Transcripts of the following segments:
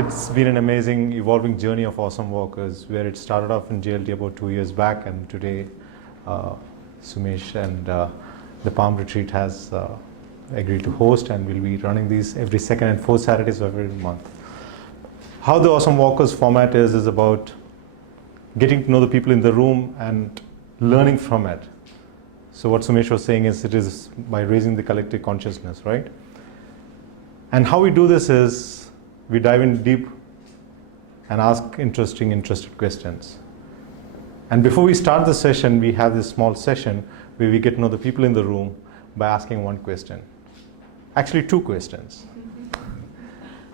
It's been an amazing, evolving journey of Awesome Walkers, where it started off in JLT about 2 years back, and today Sumesh and the Palm Retreat has agreed to host, and we'll be running these every second and fourth Saturdays of every month. How the Awesome Walkers format is about getting to know the people in the room and learning from it. So what Sumesh was saying is, it is by raising the collective consciousness, right? And how we do this is, we dive in deep and ask interested questions. And before we start the session, we have this small session where we get to know the people in the room by asking one question. Actually, two questions.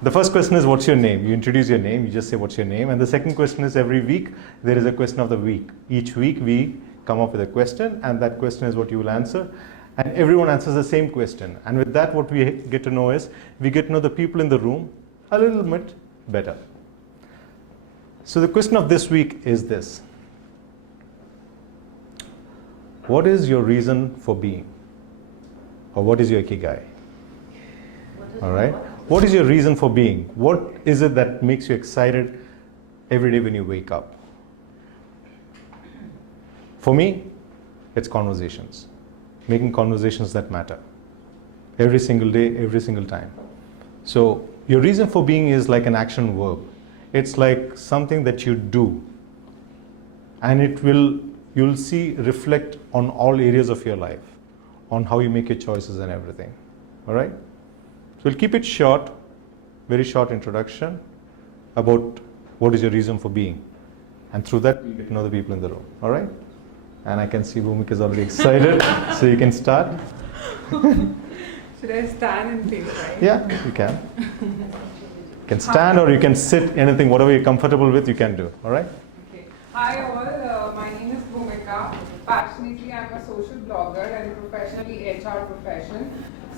The first question is, what's your name? You introduce your name, you just say what's your name. And the second question is, every week there is a question of the week. Each week we come up with a question, and that question is what you will answer. And everyone answers the same question. And with that, what we get to know is, we get to know the people in the room a little bit better. So the question of this week is this: what is your reason for being? Or what is your ikigai? All right? What is your reason for being? What is it that makes you excited every day when you wake up? For me, it's conversations. Making conversations that matter. Every single day, every single time. So your reason for being is like an action verb. It's like something that you do. And you'll see reflect on all areas of your life, on how you make your choices and everything. All right? So we'll keep it short, very short introduction about what is your reason for being. And through that, we'll get to know the people in the room. All right? And I can see Bhumika is already excited, so you can start. Should I stand and think, right? Yeah, you can. You can stand or you can sit, anything, whatever you're comfortable with, you can do. All right? Okay. Hi all, my name is Bhumika. Passionately, I'm a social blogger and professionally HR profession.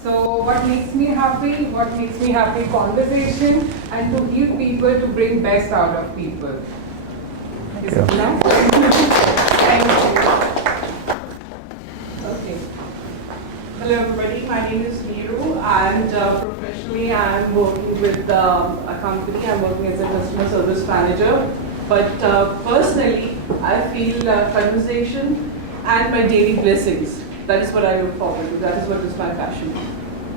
So what makes me happy? What makes me happy? Conversation, and to heal people, to bring best out of people. Is it enough? Thank you. Okay. Hello everybody, my name is Neeru, and professionally I'm working with a company. I'm working as a customer service manager. But personally, I feel conversation and my daily blessings. That is what I look forward to. That is what is my passion.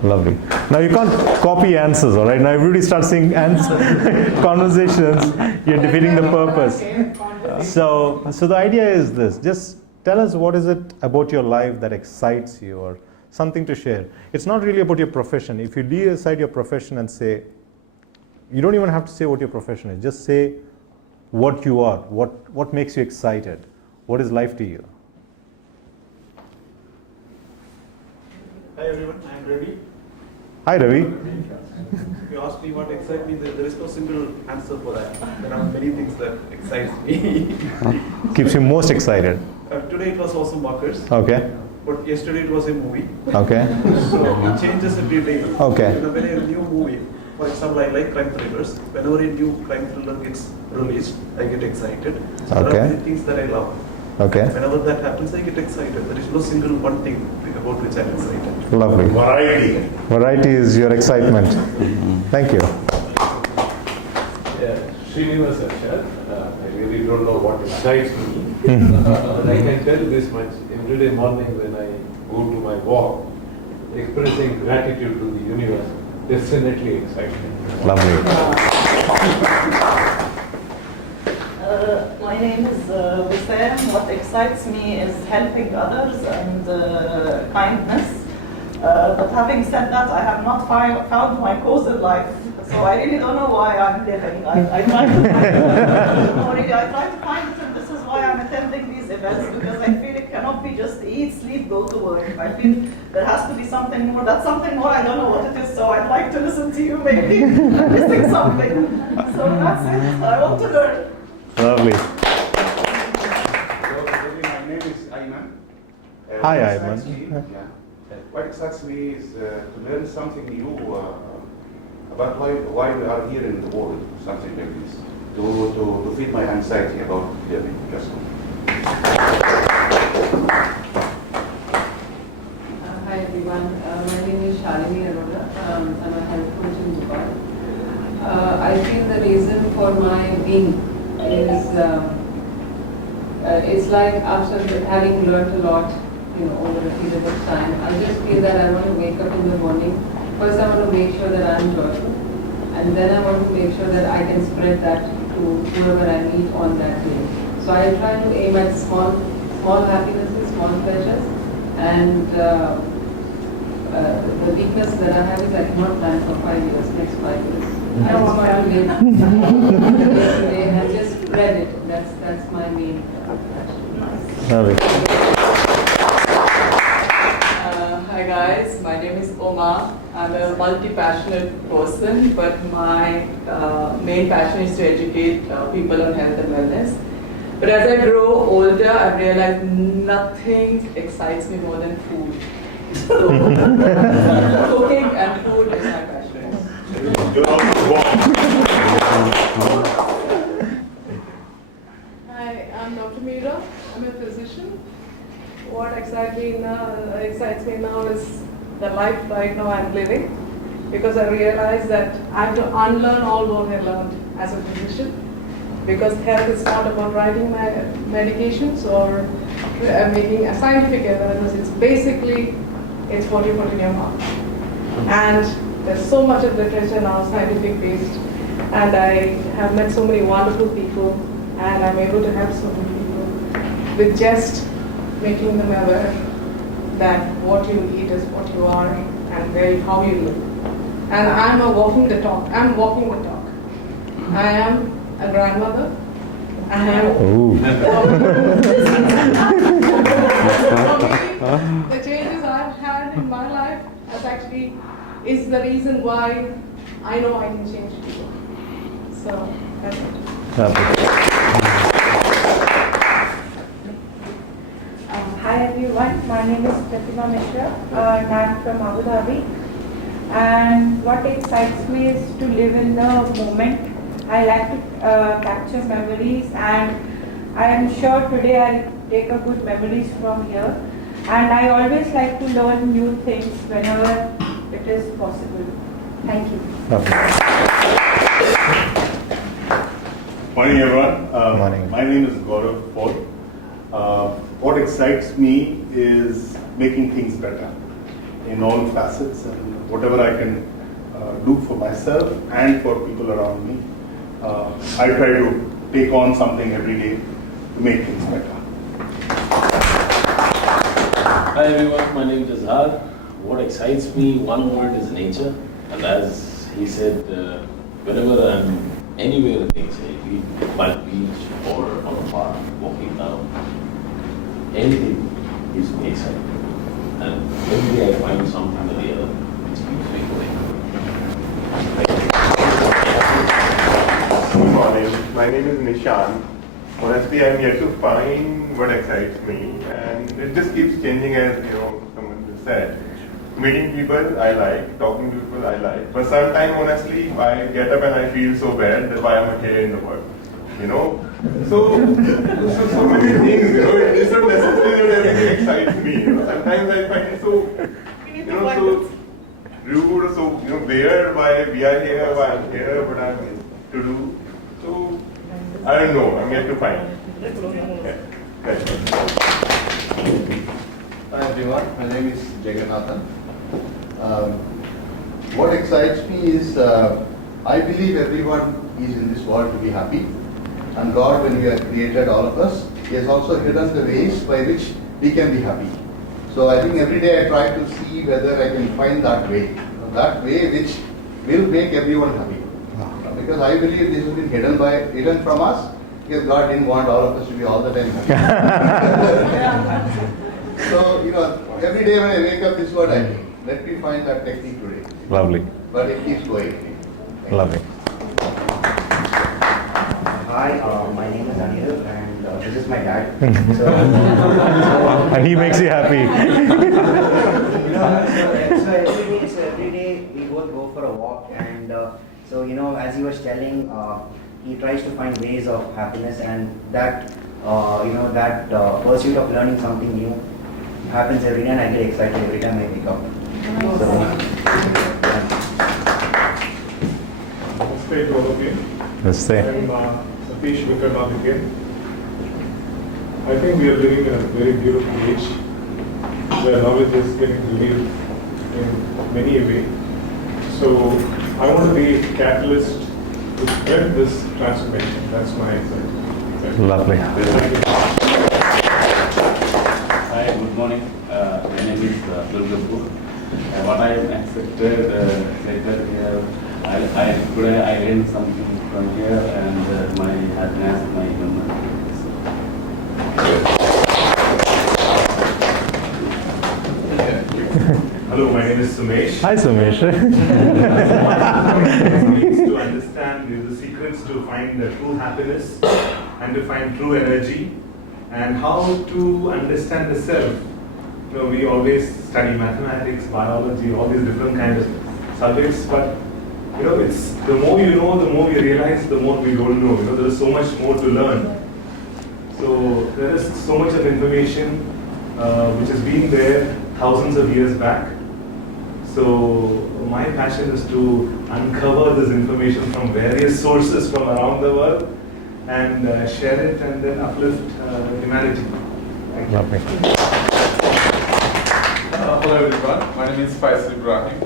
Lovely. Now you can't copy answers, all right? Now everybody starts saying conversations. You're defeating the purpose. So the idea is this: just tell us what is it about your life that excites you, or something to share. It's not really about your profession. If you leave aside your profession and say, you don't even have to say what your profession is. Just say what you are. What makes you excited? What is life to you? Hi everyone, I am Ravi. Hi Ravi. If you ask me what excites me, there is no single answer for that. There are many things that excite me. Keeps you most excited. Today it was Awesome Walkers. Okay. But yesterday it was a movie. Okay. So it changes every day. Okay. When a new movie, for example, I like crime thrillers. Whenever a new crime thriller gets released, I get excited. So there are many things that I love. Okay. Whenever that happens, I get excited. There is no single one thing about which I am excited. Lovely. Variety. Variety is your excitement. Thank you. Yeah, Srinivasa sir, I really don't know what excites me. But I can tell this much: every day morning when I go to my walk, expressing gratitude to the universe definitely excites me. Lovely. My name is Wissam. What excites me is helping others and kindness. But having said that, I have not found my cause in life. So I really don't know why I'm living. I try to find it. No, really, I try to find it, and this is why I'm attending these events, because I feel it cannot be just eat, sleep, go to work. I feel there has to be something more. That's something more, I don't know what it is, so I'd like to listen to you maybe. I'm missing something. So that's it. I want to learn. Lovely. My name is Ayman. Hi, Ayman. What excites me is to learn something new about why we are here in the world, something like this, to feed my anxiety about living. Just Hi everyone, my name is Shalini Arora. I'm a health coach in Dubai. I feel the reason for my being is it's like after having learned a lot, over a period of time, I just feel that I want to wake up in the morning. First, I want to make sure that I'm joyful, and then I want to make sure that I can spread that to whoever I meet on that day. So I try to aim at small happinesses, small pleasures, and the weakness that I have is I cannot plan for 5 years, next 5 years. I just want to live today and just spread it. That's my main passion. Hi guys, my name is Oma. I'm a multi-passionate person, but my main passion is to educate people on health and wellness. But as I grow older, I've realized nothing excites me more than food. So, cooking and food is my passion. Hi, I'm Dr. Meera. I'm a physician. What excites me now is the life right now I'm living, because I realize that I have to unlearn all what I learned as a physician, because health is not about writing my medications or making a scientific evidence. It's basically what you put in your mouth. And there's so much of literature now, scientific based, and I have met so many wonderful people, and I'm able to help so many people with just making them aware that what you eat is what you are and how you live. And I'm walking the talk. I'm walking the talk. I am a grandmother. I am. The changes I've had in my life is the reason why I know I can change people. So that's it. Hi everyone, my name is Pratima Mishra and I'm from Abu Dhabi. And what excites me is to live in the moment. I like to capture memories, and I am sure today I'll take a good memories from here. And I always like to learn new things whenever it is possible. Thank you. Morning everyone. Morning. My name is Gaurav Paul. What excites me is making things better in all facets, and whatever I can do for myself and for people around me. I try to take on something every day to make things better. Hi everyone, my name is Azhar. What excites me, one word, is nature. And as he said, whenever I'm anywhere in nature, be it by the beach or on a park, walking down, anything gives me excitement. And every day I find something or the other which keeps me going. Good morning, my name is Nishan. Honestly, I'm yet to find what excites me, and it just keeps changing, as someone just said. Meeting people I like, talking to people I like, but sometimes honestly I get up and I feel so bad that why am I here in the world? So many things, it's not necessary that everything excites me. Sometimes I find it so so rude or so weird why we are here, why I'm here, what I'm to do. So I don't know, I'm yet to find. Yeah. Hi everyone, my name is Jagannathan. What excites me is I believe everyone is in this world to be happy, and God, when we have created all of us, He has also hidden the ways by which we can be happy. So I think every day I try to see whether I can find that way which will make everyone happy. Because I believe this has been hidden from us, because God didn't want all of us to be all the time happy. So, every day when I wake up, this is what I do. Let me find that technique today. Lovely. But it keeps going. Lovely. Hi, my name is Anil, and this is my dad. And he makes you happy. So every day we both go for a walk, and as he was telling, he tries to find ways of happiness, and that pursuit of learning something new happens every day, and I get excited every time I wake up. So, Namaste to all of you. Namaste. I'm Satish Vikramaditya. I think we are living in a very beautiful age where knowledge is getting revealed in many a way. So I want to be a catalyst to spread this transformation. That's my excitement. Lovely. Hi, good morning. My name is Durgapur. What I accepted later here, today I learned something from here and my happiness, my human. Hello, my name is Sumesh. Hi, Sumesh. To understand the secrets to find the true happiness and to find true energy and how to understand the self. You know, we always study mathematics, biology, all these different kinds of subjects, but you know, it's the more you know, the more we realize, the more we don't know. You know, there is so much more to learn. So there is so much of information which has been there thousands of years back. So my passion is to uncover this information from various sources from around the world and share it and then uplift humanity. Thank you. Lovely. Hello everyone, my name is Faisal Ibrahim.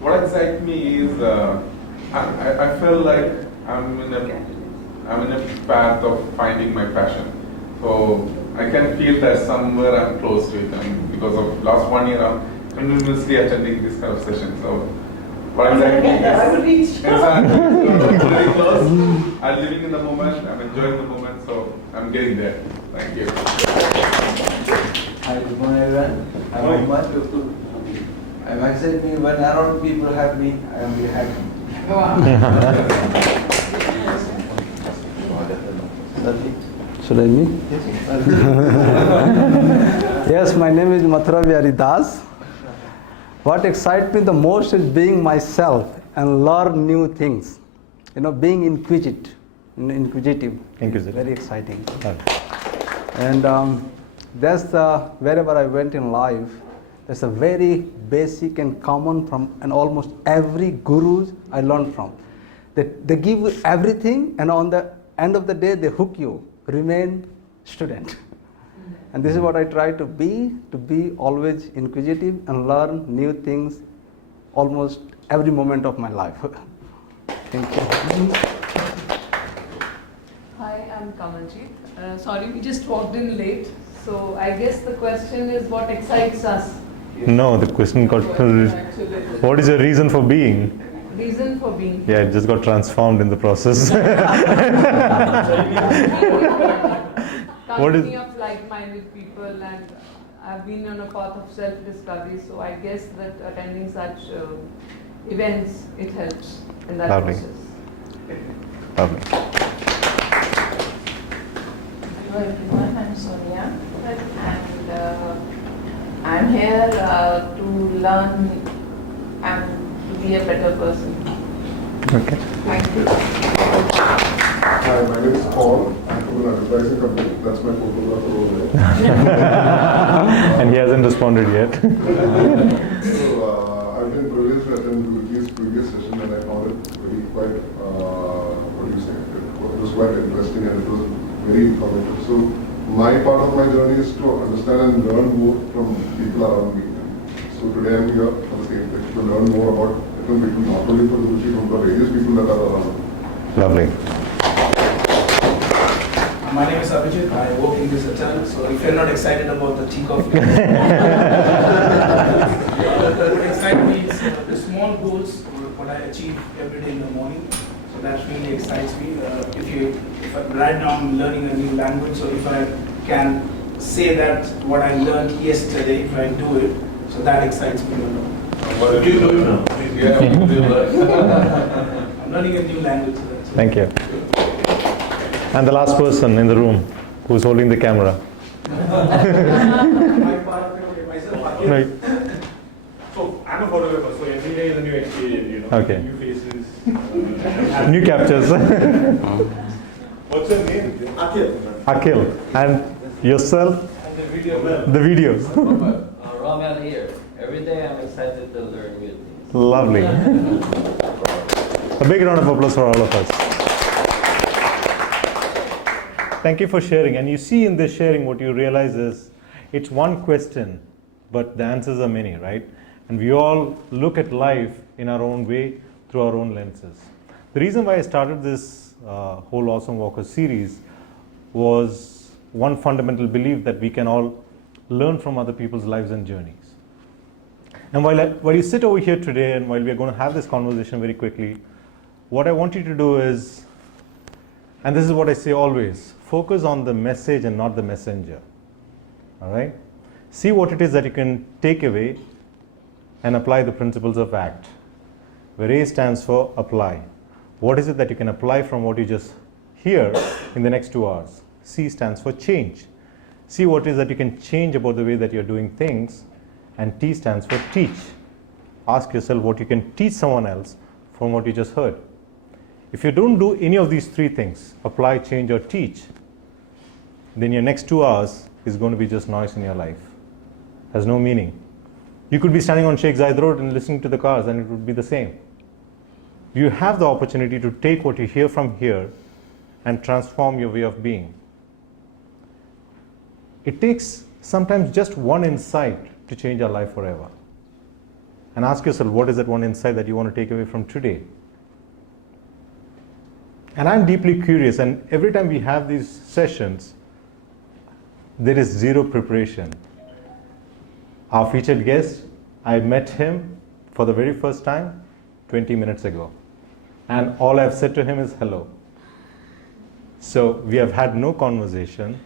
What excites me is I feel like I'm in a path of finding my passion. So I can feel that somewhere I'm close to it, and because of last 1 year I'm continuously attending this kind of session. So what excites me is very close. I'm living in the moment, I'm enjoying the moment, so I'm getting there. Thank you. Hi, good morning everyone. I'm Muhammad. I'm excited when around people happy, I am very happy. Should I me? Yes, my name is Mathura Bihari. What excites me the most is being myself and learn new things. You know, being inquisitive. Very exciting. And that's wherever I went in life, that's a very basic and common from and almost every guru I learned from. They give you everything, and on the end of the day they hook you. Remain student. And this is what I try to be always inquisitive and learn new things almost every moment of my life. Thank you. Hi, I'm Kamaljeet. Sorry, we just walked in late. So I guess the question is what excites us? No, the question got, what is your reason for being? Reason for being. Yeah, it just got transformed in the process. What is? Company of like-minded people, and I've been on a path of self-discovery. So I guess that attending such events, it helps in that Lovely. process. Lovely. Hello everyone, I'm Sonia, and I'm here to learn and to be a better person. Okay. Thank you. Hi, my name is Paul. I'm from an advertising company. That's my photographer over there. And he hasn't responded yet. So I've been privileged to attend Guruji's previous session, and I found it very quite, what do you say? It was quite interesting and it was very informative. So my part of my journey is to understand and learn more from people around me. So today I'm here for the same thing, to learn more about different people, not only for Guruji, but for various people that are around. Lovely. My name is Abhijit. I work in this hotel. So if you're not excited about the tea coffee, what excites me is the small goals, what I achieve every day in the morning. So that really excites me. Right now I'm learning a new language, so if I can say that what I learned yesterday, if I do it, so that excites me a lot. What are you doing now? I'm learning a new language. So that's Thank you. And the last person in the room who's holding the camera. Right. So I'm a photographer, so every day is a new experience, you know. Okay. New faces. New captures. What's your name? Akhil. Akhil. And yourself? And the video. The video. Ramel here. Every day I'm excited to learn new things. Lovely. A big round of applause for all of us. Thank you for sharing. And you see in this sharing, what you realize is it's one question, but the answers are many, right? And we all look at life in our own way, through our own lenses. The reason why I started this whole Awesome Walker series was one fundamental belief that we can all learn from other people's lives and journeys. And while you sit over here today, and while we are going to have this conversation very quickly, what I want you to do is, and this is what I say always, focus on the message and not the messenger. All right? See what it is that you can take away and apply the principles of ACT, where A stands for apply. What is it that you can apply from what you just hear in the next 2 hours? C stands for change. See what it is that you can change about the way that you're doing things. And T stands for teach. Ask yourself what you can teach someone else from what you just heard. If you don't do any of these 3 things, apply, change, or teach, then your next 2 hours is going to be just noise in your life. Has no meaning. You could be standing on Sheikh Zayed Road and listening to the cars, and it would be the same. You have the opportunity to take what you hear from here and transform your way of being. It takes sometimes just one insight to change our life forever. And ask yourself, what is that one insight that you want to take away from today? And I'm deeply curious, and every time we have these sessions, there is zero preparation. Our featured guest, I met him for the very first time 20 minutes ago. And all I've said to him is hello. So we have had no conversation.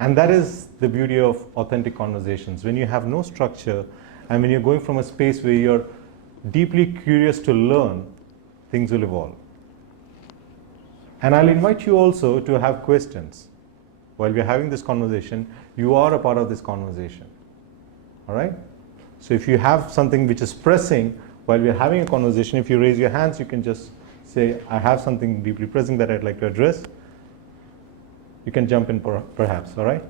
And that is the beauty of authentic conversations. When you have no structure, and when you're going from a space where you're deeply curious to learn, things will evolve. And I'll invite you also to have questions. While we're having this conversation, you are a part of this conversation. All right? So if you have something which is pressing while we're having a conversation, if you raise your hands, you can just say, I have something deeply pressing that I'd like to address. You can jump in perhaps, all right?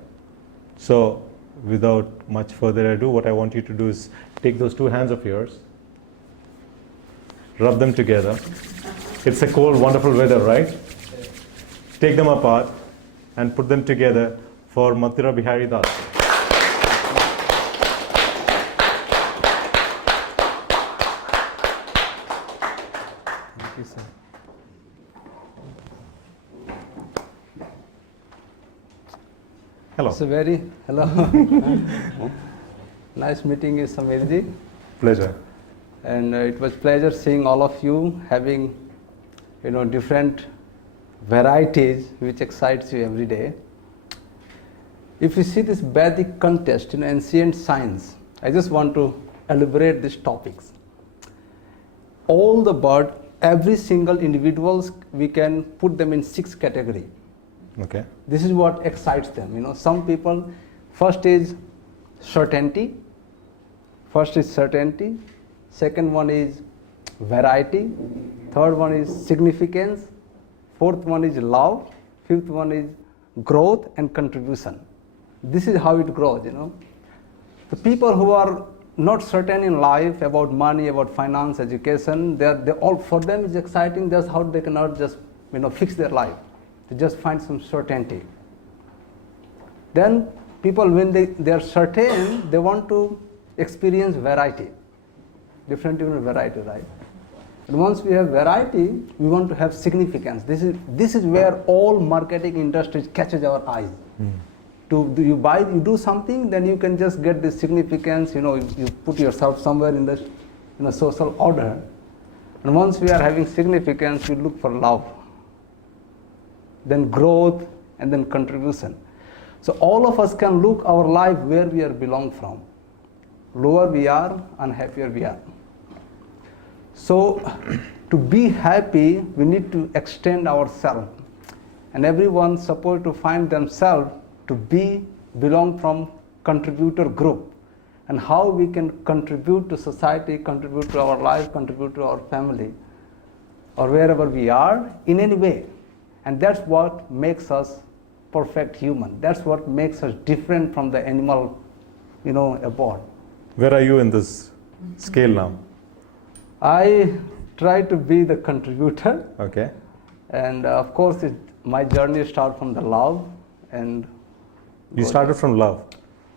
So without much further ado, what I want you to do is take those 2 hands of yours, rub them together. It's a cold, wonderful weather, right? Take them apart and put them together for Mathura Bihari Das. Thank you, sir. Hello. Hello. Nice meeting you, Samir ji. Pleasure. And it was pleasure seeing all of you having, different varieties which excites you every day. If you see this Vedic context in ancient science, I just want to elaborate these topics. All the bird, every single individuals, we can put them in 6 categories. Okay. This is what excites them. Some people, first is certainty. Second one is variety. Third one is significance. Fourth one is love. Fifth one is growth and contribution. This is how it grows, The people who are not certain in life about money, about finance, education, they all, for them is exciting. That's how they cannot just, fix their life. They just find some certainty. Then people, when they are certain, they want to experience variety, different variety, right? And once we have variety, we want to have significance. This is where all marketing industries catches our eyes. You do something, then you can just get the significance. You put yourself somewhere in the social order. And once we are having significance, we look for love, then growth, and then contribution. So all of us can look our life where we are belong from. Lower we are, unhappier we are. So to be happy, we need to extend ourselves. And everyone supposed to find themselves to belong from contributor group. And how we can contribute to society, contribute to our life, contribute to our family, or wherever we are, in any way. And that's what makes us perfect human. That's what makes us different from the animal, abroad. Where are you in this scale now? I try to be the contributor. Okay. And of course, my journey starts from the love. And you started from love.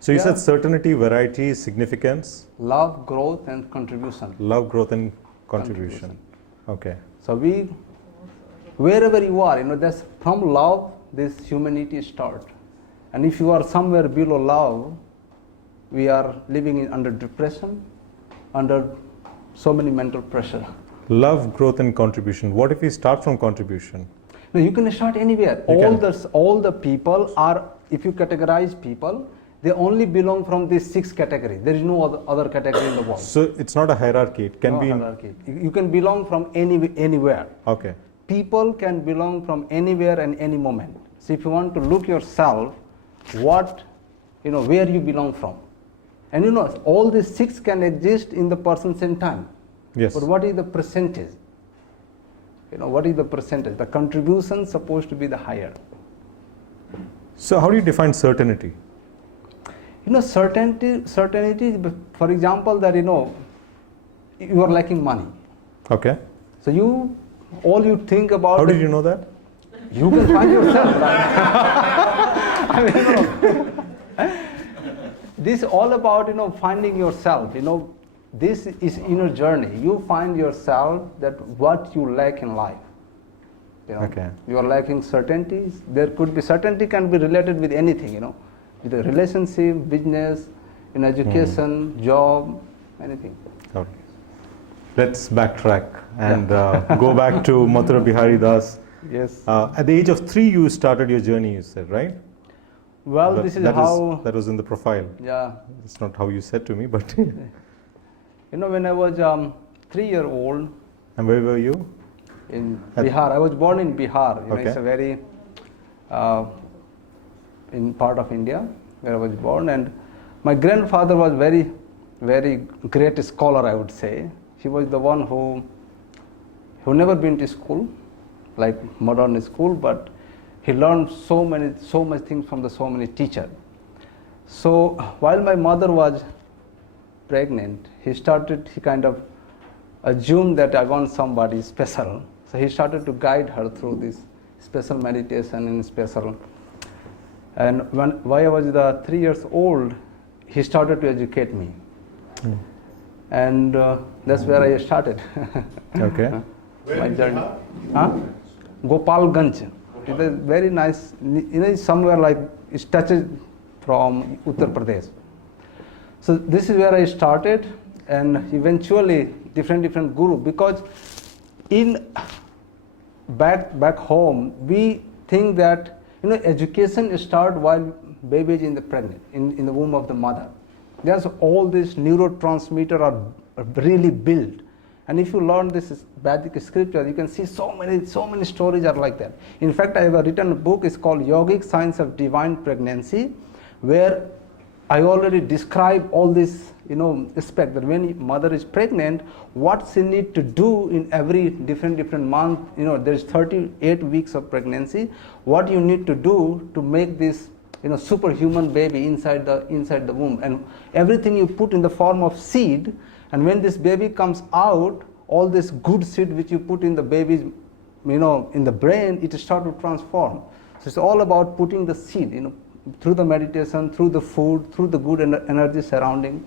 So you Yeah. said certainty, variety, significance. Love, growth, and contribution. Love, growth, and contribution. Okay. So wherever you are, that's from love, this humanity starts. And if you are somewhere below love, we are living under depression, under so many mental pressure. Love, growth, and contribution. What if we start from contribution? No, you can start anywhere. All the people are, if you categorize people, they only belong from these 6 categories. There is no other category in the world. So it's not a hierarchy. It can No be hierarchy. You can belong from anywhere. Okay. People can belong from anywhere and any moment. So if you want to look yourself, where you belong from. And all these 6 can exist in the person same time. Yes. But what is the percentage? What is the percentage? The contribution is supposed to be the higher. So how do you define certainty? Certainty, for example, that you are lacking money. Okay. So all you think about. How did you know that? You can find yourself. This is all about finding yourself. This is inner journey. You find yourself that what you lack in life. Okay. You are lacking certainties. There could be certainty can be related with anything. With a relationship, business, in education, job, anything. Okay. Let's backtrack and go back to Mathura Bihari Das. Yes. At the age of 3, you started your journey, you said, right? Well, this is how. That was in the profile. Yeah. It's not how you said to me, but. When I was 3-year-old. And where were you? In Bihar. I was born in Bihar. Okay. It's a very in part of India where I was born, and my grandfather was very, very great scholar, I would say. He was the one who never been to school, like modern school, but he learned so much things from so many teachers. So while my mother was pregnant, he kind of assumed that I want somebody special. So he started to guide her through this special meditation and special. And while I was 3 years old, he started to educate me. And that's where I started. Okay. My journey. Gopalganj. It is very nice. Somewhere like it touches from Uttar Pradesh. So this is where I started, and eventually different guru, because in back home we think that education starts while baby is in the womb of the mother. There's all these neurotransmitters are really built, and if you learn this Vedic scripture, you can see so many stories are like that. In fact, I have written a book. It's called Yogic Science of Divine Pregnancy, where I already describe all this aspect that when mother is pregnant, what she need to do in every different month. There's 38 weeks of pregnancy. What you need to do to make this superhuman baby inside the womb, and everything you put in the form of seed, and when this baby comes out, all this good seed which you put in the baby's in the brain, it start to transform. So it's all about putting the seed through the meditation, through the food, through the good energy surrounding.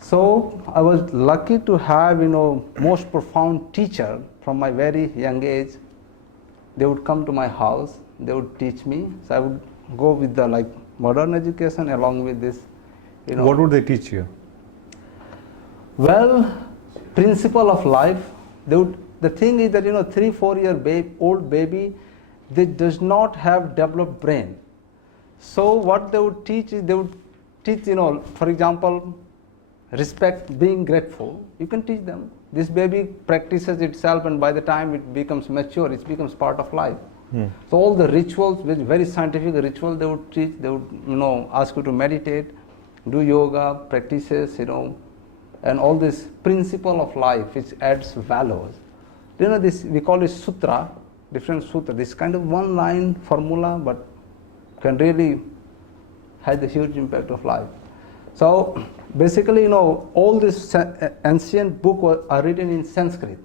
So I was lucky to have most profound teacher from my very young age. They would come to my house, they would teach me. So I would go with the modern education along with this. What would they teach you? Well, principle of life. The thing is that 3-4-year-old baby, they does not have developed brain. So what they would teach is for example, respect, being grateful. You can teach them. This baby practices itself, and by the time it becomes mature, it becomes part of life. So all the rituals, very scientific ritual, they would teach. They would ask you to meditate, do yoga practices, and all this principle of life which adds values. This we call it sutra, different sutra. This kind of one line formula, but can really have the huge impact of life. So basically, all these ancient books are written in Sanskrit.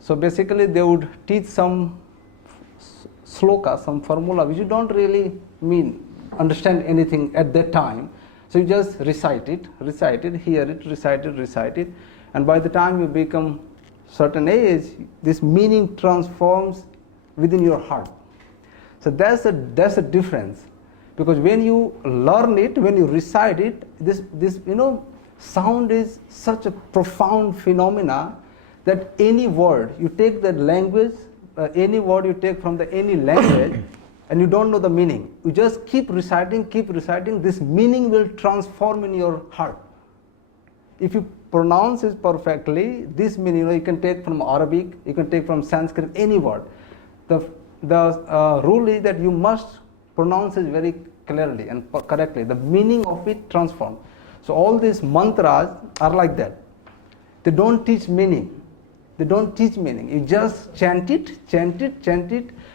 So basically they would teach some sloka, some formula which you don't really understand anything at that time. So you just recite it, hear it, recite it, and by the time you become certain age, this meaning transforms within your heart. So that's a difference, because when you learn it, when you recite it, this sound is such a profound phenomena that any word you take that language, any word you take from any language, and you don't know the meaning, you just keep reciting, this meaning will transform in your heart. If you pronounce it perfectly, this meaning, you can take from Arabic, you can take from Sanskrit, any word. The rule is that you must pronounce it very clearly and correctly. The meaning of it transforms. So all these mantras are like that. They don't teach meaning. You just chant it,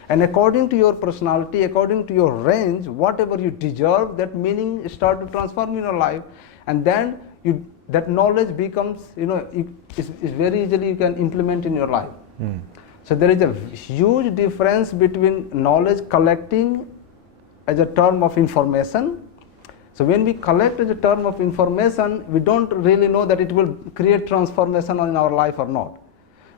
and according to your personality, according to your range, whatever you deserve, that meaning start to transform in your life, and then that knowledge becomes, it's very easily you can implement in your life. So there is a huge difference between knowledge collecting as a term of information. So when we collect as a term of information, we don't really know that it will create transformation in our life or not.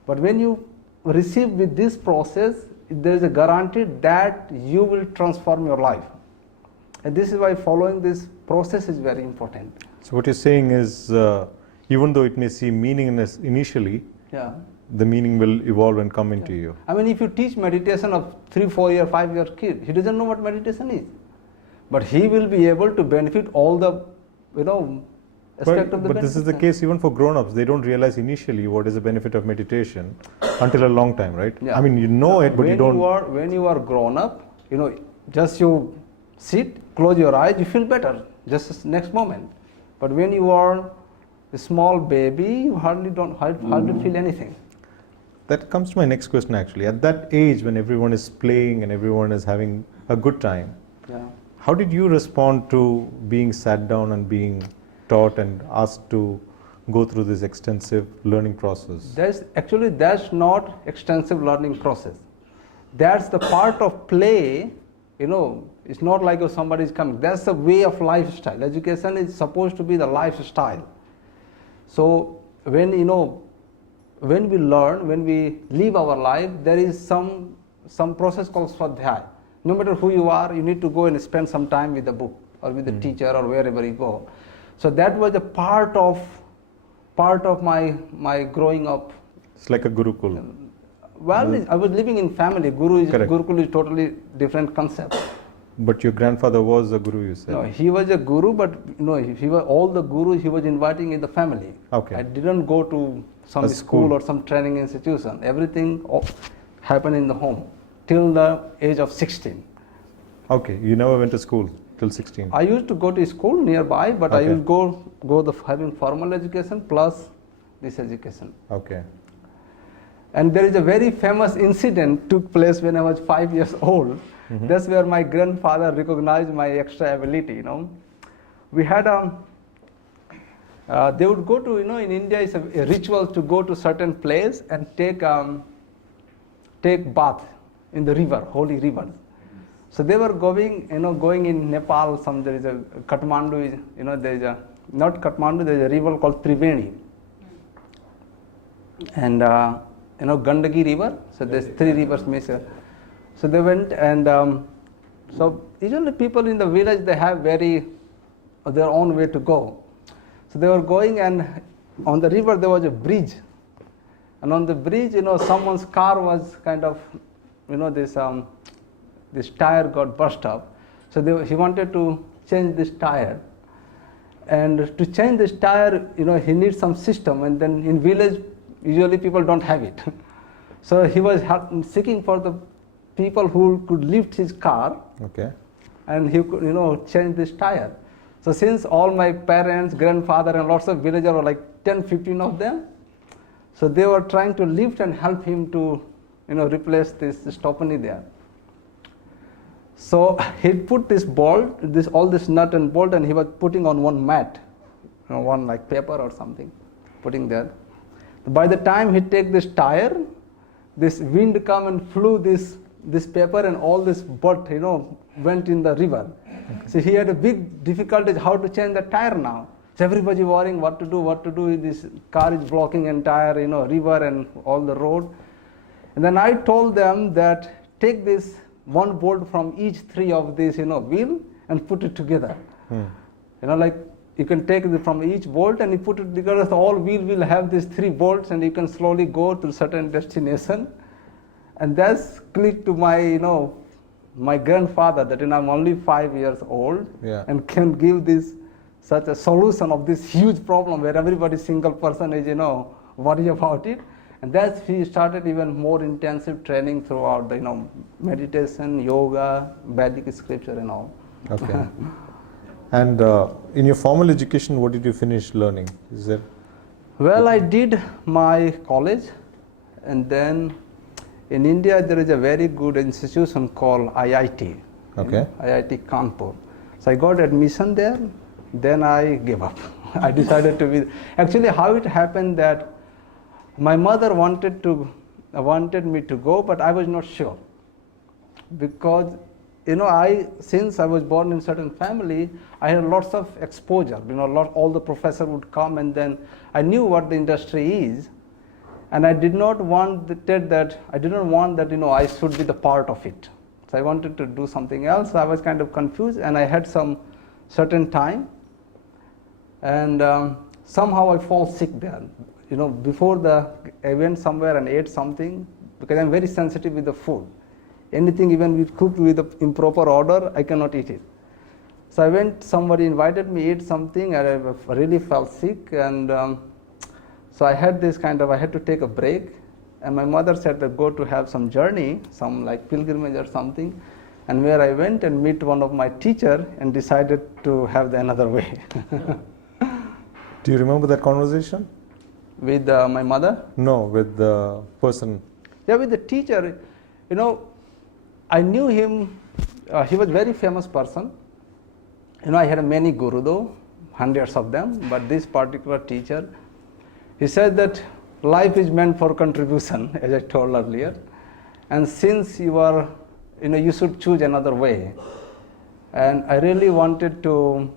But when you receive with this process, there is a guarantee that you will transform your life. And this is why following this process is very important. So what you're saying is, even though it may seem meaningless initially, the meaning will evolve and come into you. I mean, if you teach meditation of 3, 4 year, 5 year kid, he doesn't know what meditation is. But he will be able to benefit all the, aspect of the But this is the case even for grown-ups. They don't realize initially what is the benefit of meditation until a long time, right? Yeah. I mean, you know it, but you don't. When you are grown up, just you sit, close your eyes, you feel better just next moment. But when you are a small baby, you hardly feel anything. That comes to my next question actually. At that age when everyone is playing and everyone is having a good time, how did you respond to being sat down and being taught and asked to go through this extensive learning process? That's not extensive learning process. That's the part of play, it's not like somebody is coming. That's the way of lifestyle. Education is supposed to be the lifestyle. So when we learn, when we live our life, there is some process called swadhyay. No matter who you are, you need to go and spend some time with the book or with the teacher or wherever you go. So that was a part of my growing up. It's like a gurukul. Well, I was living in family. Gurukul is totally different concept. But your grandfather was a guru, you said? No, he was a guru, but he was all the gurus he was inviting in the family. Okay. I didn't go to some school or some training institution. Everything happened in the home till the age of 16. Okay, you never went to school till 16? I used to go to school nearby, but I will go having formal education plus this education. Okay. And there is a very famous incident took place when I was 5 years old. That's where my grandfather recognized my extra ability. We had they would go to, in India it's a ritual to go to certain place and take bath in the river, holy rivers. So they were going in Nepal. There is a Kathmandu. There is not Kathmandu. There is a river called Triveni, and Gandaki River. So there's 3 rivers measure. So they went and so usually people in the village they have their own way to go. So they were going, and on the river there was a bridge, and on the bridge someone's car was kind of this tire got burst up. So he wanted to change this tire, and to change this tire he needs some system, and then in village usually people don't have it. So he was seeking for the people who could lift his car, and he could change this tire. So since all my parents, grandfather and lots of villagers were like 10-15 of them, so they were trying to lift and help him to replace this stoppany there. So he put this bolt, all this nut and bolt, and he was putting on one mat, one like paper or something, putting there. By the time he take this tire, this wind come and flew this paper and all this butt, went in the river. So he had a big difficulty how to change the tire now. So everybody worrying what to do. This car is blocking entire, river and all the road. And then I told them that take this one bolt from each three of these, wheel and put it together. Like you can take it from each bolt and you put it together. So all wheel will have these 3 bolts and you can slowly go to certain destination. And that's clicked to my, my grandfather that I'm only 5 years old and can give this such a solution of this huge problem where everybody single person is, worry about it. And that's he started even more intensive training throughout the, meditation, yoga, Vedic scripture and all. Okay. And in your formal education, what did you finish learning? Is there? Well, I did my college, and then in India there is a very good institution called IIT. Okay. IIT Kanpur. So I got admission there. Then I gave up. I decided to be. Actually, how it happened that my mother wanted me to go, but I was not sure because since I was born in certain family, I had lots of exposure. All the professor would come, and then I knew what the industry is, and I did not want that. I did not want that. I should be the part of it. So I wanted to do something else. So I was kind of confused, and I had some certain time, and somehow I fall sick there. Before I went somewhere and ate something because I'm very sensitive with the food. Anything even we cooked with the improper order, I cannot eat it. So I went, somebody invited me, ate something, and I really felt sick, and so I had I had to take a break, and my mother said that go to have some journey, some like pilgrimage or something, and where I went and meet one of my teacher and decided to have the another way. Do you remember that conversation? With my mother? No, with the person. Yeah, with the teacher. I knew him. He was a very famous person. I had many guru though, hundreds of them. But this particular teacher, he said that life is meant for contribution, as I told earlier. And since you are, you should choose another way. And I really wanted to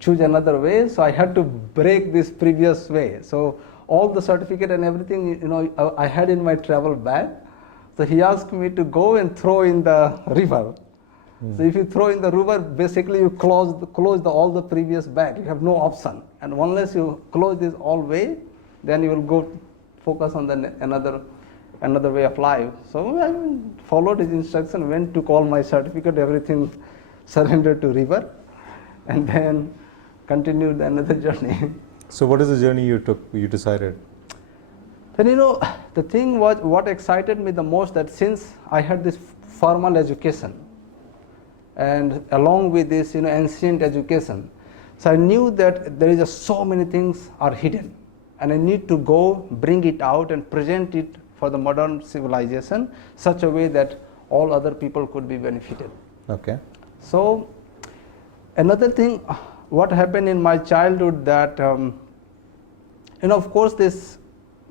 choose another way, so I had to break this previous way. So all the certificate and everything, I had in my travel bag. So he asked me to go and throw in the river. So if you throw in the river, basically you close all the previous bag. You have no option. And unless you close this all way, then you will go focus on the another way of life. So I followed his instruction, went to call my certificate, everything surrendered to river, and then continued another journey. So what is the journey you took, you decided? Then the thing was, what excited me the most, that since I had this formal education, and along with this ancient education, so I knew that there is so many things are hidden, and I need to go bring it out and present it for the modern civilization such a way that all other people could be benefited. Okay. So another thing, what happened in my childhood, that of course this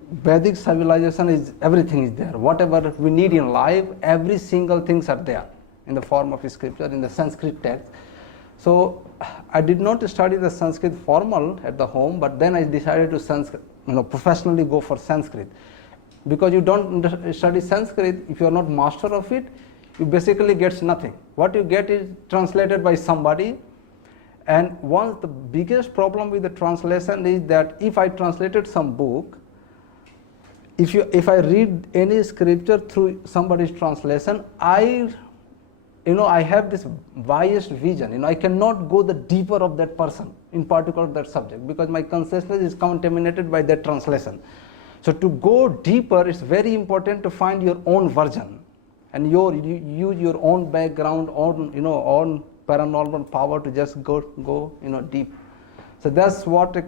Vedic civilization is, everything is there. Whatever we need in life, every single things are there in the form of scripture, in the Sanskrit text. So I did not study the Sanskrit formal at the home, but then I decided to professionally go for Sanskrit. Because you don't study Sanskrit, if you are not master of it, you basically get nothing. What you get is translated by somebody. And the biggest problem with the translation is that if I translated some book, if I read any scripture through somebody's translation, I have this biased vision. I cannot go the deeper of that person, in particular that subject, because my consciousness is contaminated by that translation. So to go deeper, it's very important to find your own version, and you use your own background, own paranormal power to just go deep. So that's what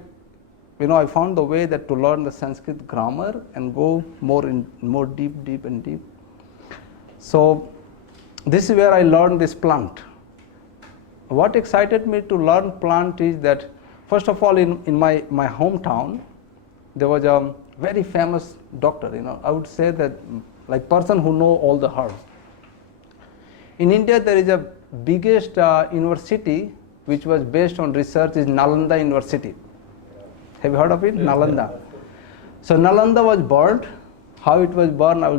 I found the way that to learn the Sanskrit grammar and go more deep and deep. So this is where I learned this plant. What excited me to learn plant is that, first of all, in my hometown, there was a very famous doctor, I would say that like person who know all the herbs. In India, there is a biggest university which was based on research is Nalanda University. Have you heard of it? Nalanda. So Nalanda was burned. How it was burned, I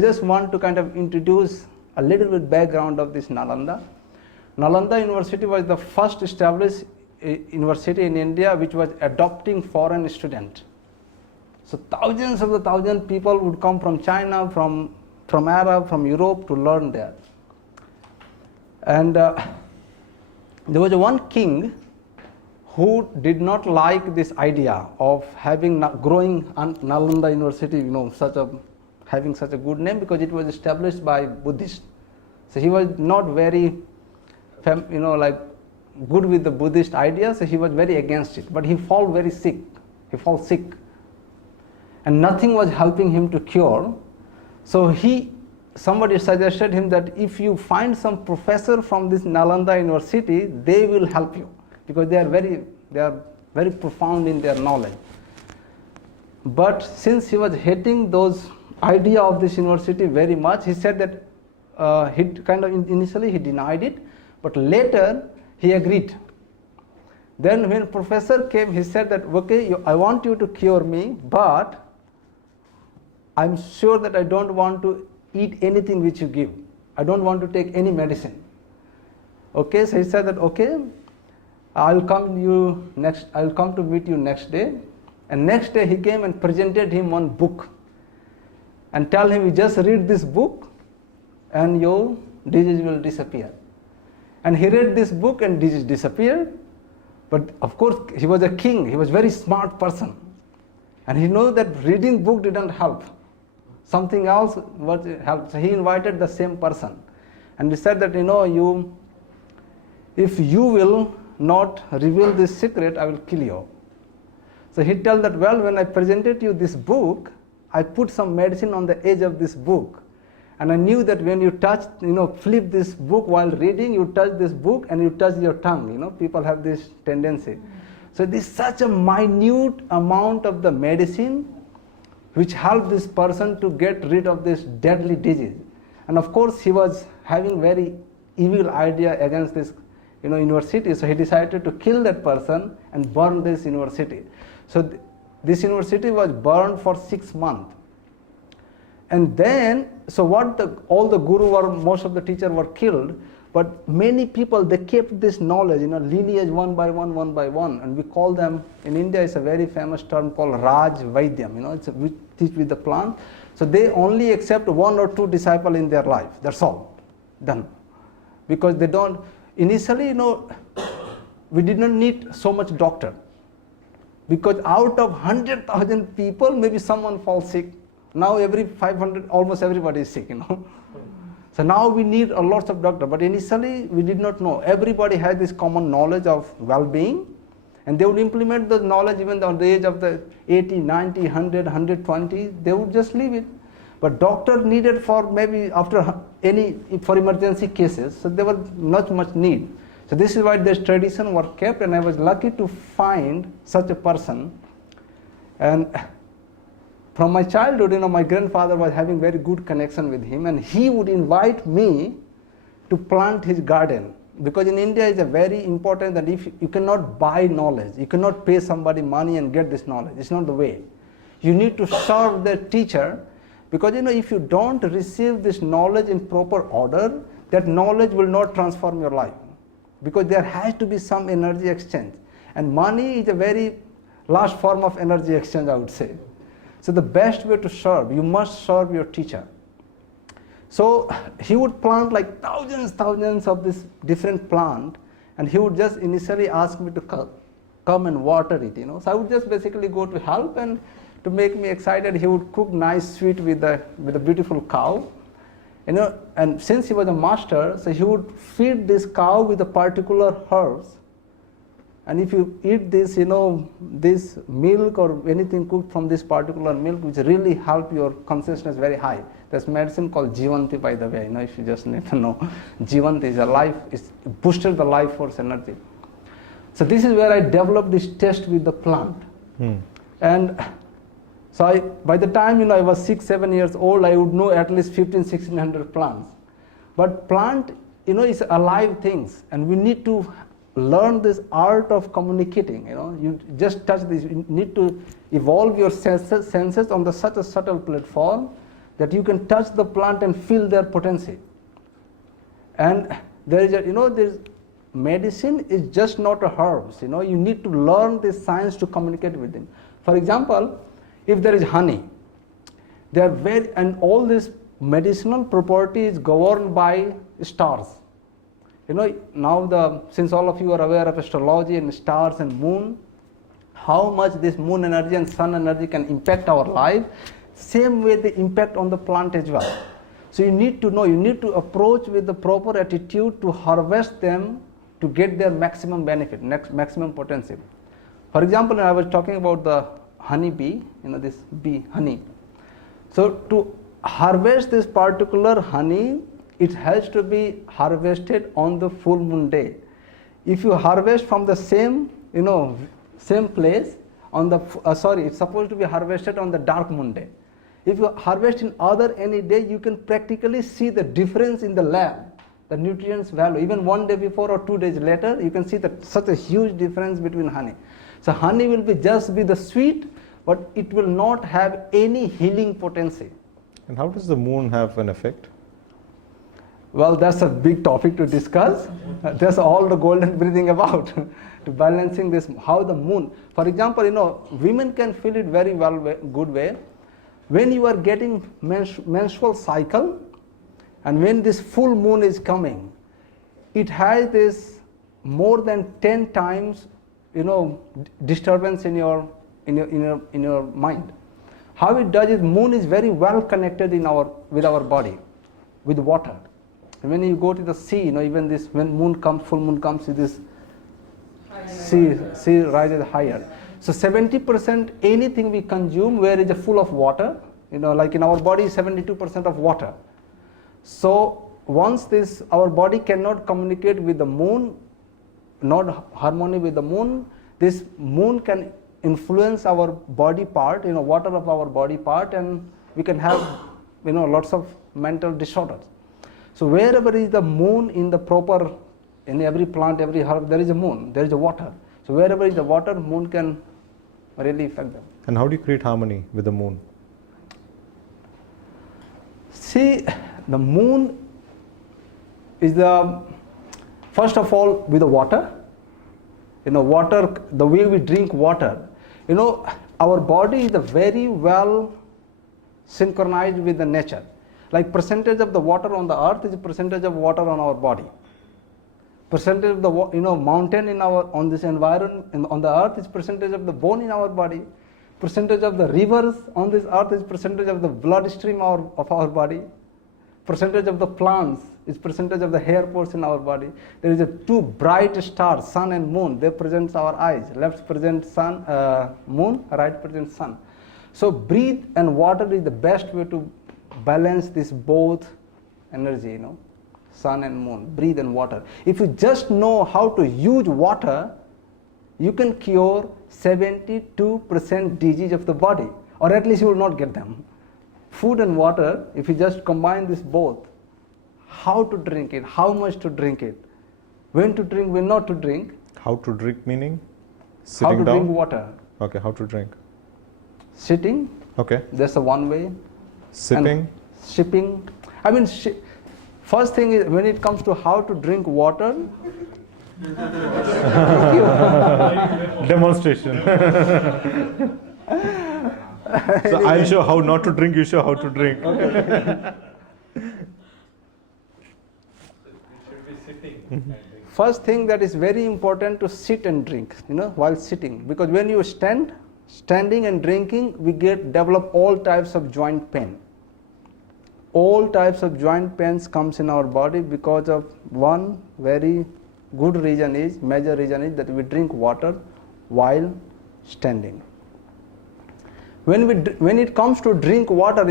just want to kind of introduce a little bit background of this Nalanda. Nalanda University was the first established university in India which was adopting foreign students. So thousands people would come from China, from Arab, from Europe to learn there. And there was one king who did not like this idea of growing Nalanda University, having such a good name, because it was established by Buddhists. So he was not very, good with the Buddhist ideas. So he was very against it. But he fell very sick. He fell sick, and nothing was helping him to cure. So somebody suggested him that if you find some professor from this Nalanda University, they will help you, because they are very profound in their knowledge. But since he was hating those idea of this university very much, he said that initially he denied it, but later he agreed. Then when professor came, he said that, okay, I want you to cure me, but I'm sure that I don't want to eat anything which you give. I don't want to take any medicine. Okay, so he said that, okay, I'll come to meet you next day. And next day he came and presented him one book and tell him, you just read this book and your disease will disappear. And he read this book and disease disappeared. But of course he was a king, he was a very smart person. And he knew that reading book didn't help. Something else was helped. So he invited the same person. And he said that, if you will not reveal this secret, I will kill you. So he told that, well, when I presented you this book, I put some medicine on the edge of this book. And I knew that when you touch, flip this book while reading, you touch this book and you touch your tongue. People have this tendency. So this is such a minute amount of the medicine which helped this person to get rid of this deadly disease. And of course, he was having very evil idea against this university. So he decided to kill that person and burn this university. So this university was burned for 6 months. And then, so all the guru most of the teachers were killed, but many people, they kept this knowledge, lineage one by one, and we call them, in India it's a very famous term called Raj Vaidyam, we teach with the plant. So they only accept 1 or 2 disciples in their life, that's all, done. Because they don't, initially, we did not need so much doctor. Because out of 100,000 people, maybe someone falls sick. Now every 500, almost everybody is sick, So now we need a lot of doctors, but initially we did not know. Everybody had this common knowledge of well-being, and they would implement the knowledge even on the age of the 80, 90, 100, 120, they would just leave it. But doctor needed for maybe for emergency cases, so there was not much need. So this is why this tradition was kept, and I was lucky to find such a person. And from my childhood, my grandfather was having very good connection with him, and he would invite me to plant his garden. Because in India it's a very important that if you cannot buy knowledge, you cannot pay somebody money and get this knowledge. It's not the way. You need to serve the teacher, because if you don't receive this knowledge in proper order, that knowledge will not transform your life. Because there has to be some energy exchange. And money is a very large form of energy exchange, I would say. So the best way to serve, you must serve your teacher. So he would plant like thousands of this different plant, and he would just initially ask me to come and water it, So I would just basically go to help, and to make me excited, he would cook nice sweet with a beautiful cow. And since he was a master, so he would feed this cow with a particular herbs. And if you eat this, this milk or anything cooked from this particular milk, which really help your consciousness very high. There's medicine called Jivanti, by the way, if you just need to know. Jivanti is a life, it boosted the life force energy. So this is where I developed this taste with the plant. And so by the time I was 6-7 years old, I would know at least 1,500-1,600 plants. But plant is alive things, and we need to learn this art of communicating. You just touch this. You need to evolve your senses on such a subtle platform that you can touch the plant and feel their potency. And there is there's medicine is just not a herbs. You need to learn this science to communicate with them. For example, if there is honey, and all this medicinal property is governed by stars. Now since all of you are aware of astrology and stars and moon, how much this moon energy and sun energy can impact our life, same way they impact on the plant as well. So you need to know, you need to approach with the proper attitude to harvest them to get their maximum benefit, maximum potential. For example, I was talking about the honey bee, this bee, honey. So to harvest this particular honey, it has to be harvested on the full moon day. If you harvest from the same place on the, it's supposed to be harvested on the dark moon day. If you harvest in any day, you can practically see the difference in the lab, the nutrients value. Even 1 day before or 2 days later, you can see such a huge difference between honey. So honey will just be the sweet, but it will not have any healing potency. And how does the moon have an effect? Well, that's a big topic to discuss. That's all the golden breathing about, to balancing this, how the moon. For example, women can feel it very well, good way. When you are getting menstrual cycle, and when this full moon is coming, it has this more than 10 times, disturbance in your mind. How it does is, moon is very well connected with our body, with water. And when you go to the sea, even this, when full moon comes, this sea rises higher. So 70% anything we consume where it is full of water, like in our body 72% of water. So once our body cannot communicate with the moon, not harmony with the moon, this moon can influence our body part, water of our body part, and we can have lots of mental disorders. So wherever is the moon in every plant, every herb, there is a moon, there is a water. So wherever is the water, moon can really affect them. And how do you create harmony with the moon? See, the moon is first of all with the water. Water, the way we drink water. Our body is very well synchronized with the nature. Like percentage of the water on the earth is a percentage of water on our body. Percentage of the mountain on this environment on the earth is percentage of the bone in our body. Percentage of the rivers on this earth is percentage of the bloodstream of our body. Percentage of the plants is percentage of the hair pores in our body. There is 2 bright stars, sun and moon. They present our eyes. Left present moon, right present sun. So breathe and water is the best way to balance this both energy, sun and moon, breathe and water. If you just know how to use water, you can cure 72% disease of the body, or at least you will not get them. Food and water, if you just combine this both, how to drink it, how much to drink it, when to drink, when not to drink. How to drink meaning? Sitting Sitting down? down? Drink water. Okay, how to drink? Sitting. Okay. That's one way. Sipping. And sipping. First thing is, when it comes to how to drink water, demonstration. So I'll show how not to drink, you show how to drink. Okay. First thing that is very important to sit and drink, while sitting, because when you standing and drinking, we develop all types of joint pain. All types of joint pains comes in our body because of one very good reason major reason is that we drink water while standing. When it comes to drink water,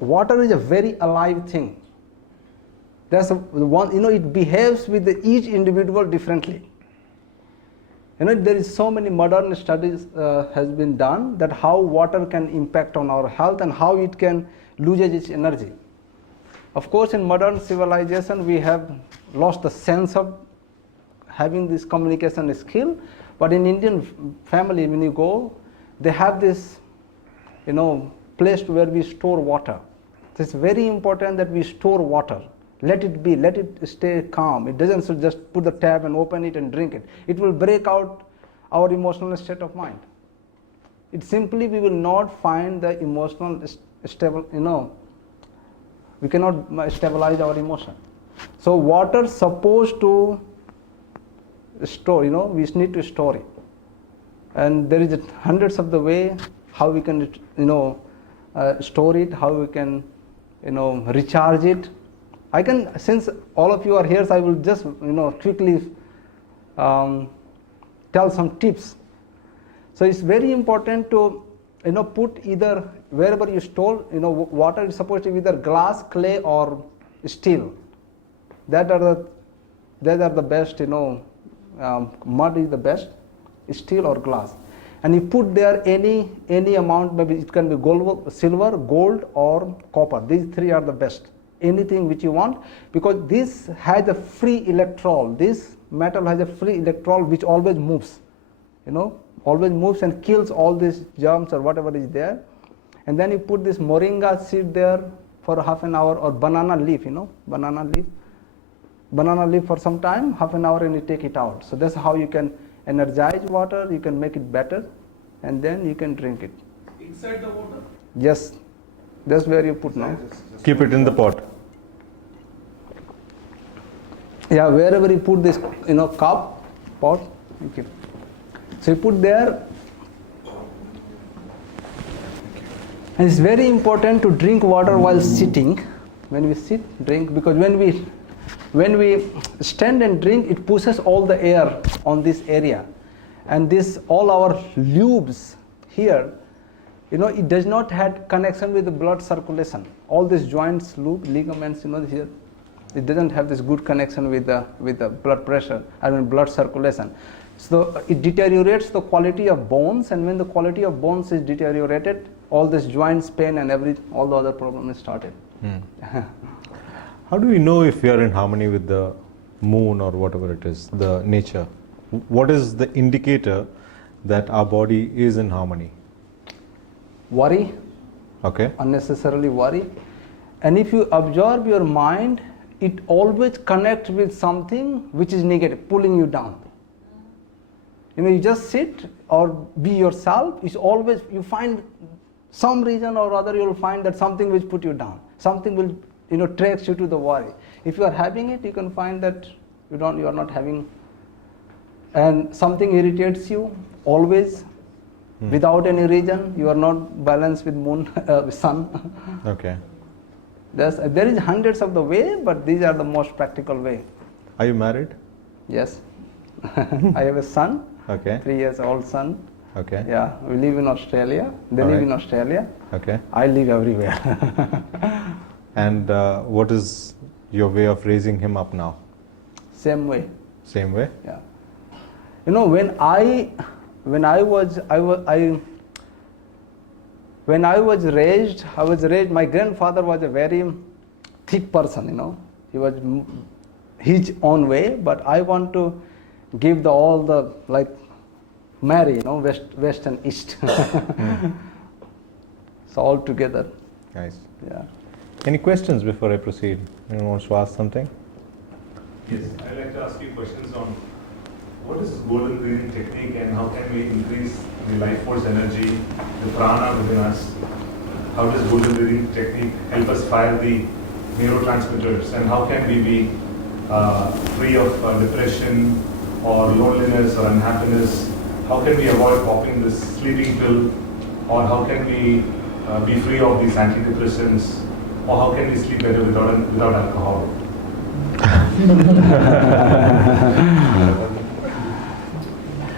water is a very alive thing. That's one, it behaves with each individual differently. There is so many modern studies has been done that how water can impact on our health and how it can lose its energy. Of course, in modern civilization, we have lost the sense of having this communication skill. But in Indian family, when you go, they have this, place where we store water. So it's very important that we store water. Let it be, let it stay calm. It doesn't just put the tap and open it and drink it. It will break out our emotional state of mind. It simply, we will not find the emotional stable, we cannot stabilize our emotion. So water is supposed to store, we need to store it. And there is hundreds of the way how we can, store it, how we can, recharge it. I can, since all of you are here, so I will just, quickly tell some tips. So it's very important to, put either, wherever you store, water is supposed to be either glass, clay or steel. That are the best, mud is the best, steel or glass. And you put there any amount, maybe it can be gold, silver, gold or copper. These three are the best. Anything which you want, because this has a free electron. This metal has a free electron which always moves, always moves and kills all these germs or whatever is there. And then you put this moringa seed there for half an hour, or banana leaf, banana leaf for some time, half an hour, and you take it out. So that's how you can energize water, you can make it better, and then you can drink it. Inside the water? Yes, that's where you put now. Keep it in the pot. Yeah, wherever you put this, cup, pot, you keep. So you put there. And it's very important to drink water while sitting. When we sit, drink, because when we stand and drink, it pushes all the air on this area. And this, all our lubes here, it does not have connection with the blood circulation. All these joints, ligaments, here, it doesn't have this good connection with the blood pressure, blood circulation. So it deteriorates the quality of bones, and when the quality of bones is deteriorated, all this joints pain and all the other problems started. How do we know if we are in harmony with the moon or whatever it is, the nature? What is the indicator that our body is in harmony? Worry. Okay. Unnecessarily worry. And if you absorb your mind, it always connects with something which is negative, pulling you down. You just sit or be yourself, it's always, you find some reason or other, you will find that something will put you down. Something will, tracks you to the worry. If you are having it, you can find that you are not having, and something irritates you always, without any reason. You are not balanced with moon, sun. Okay. There is hundreds of the way, but these are the most practical way. Are you married? Yes. I have a son. Okay. 3 years old son. Okay. Yeah, we live in Australia. They live in Australia. Okay. I live everywhere. And what is your way of raising him up now? Same way. Same way? Yeah. When I was raised, my grandfather was a very thick person, He was his own way, but I want to give marry, west and east. So all together. Nice. Yeah. Any questions before I proceed? Anyone wants to ask something? Yes, I'd like to ask you questions on what is golden breathing technique and how can we increase the life force energy, the prana within us? How does golden breathing technique help us fire the neurotransmitters, and how can we be free of depression or loneliness or unhappiness? How can we avoid popping this sleeping pill, or how can we be free of these antidepressants, or how can we sleep better without alcohol?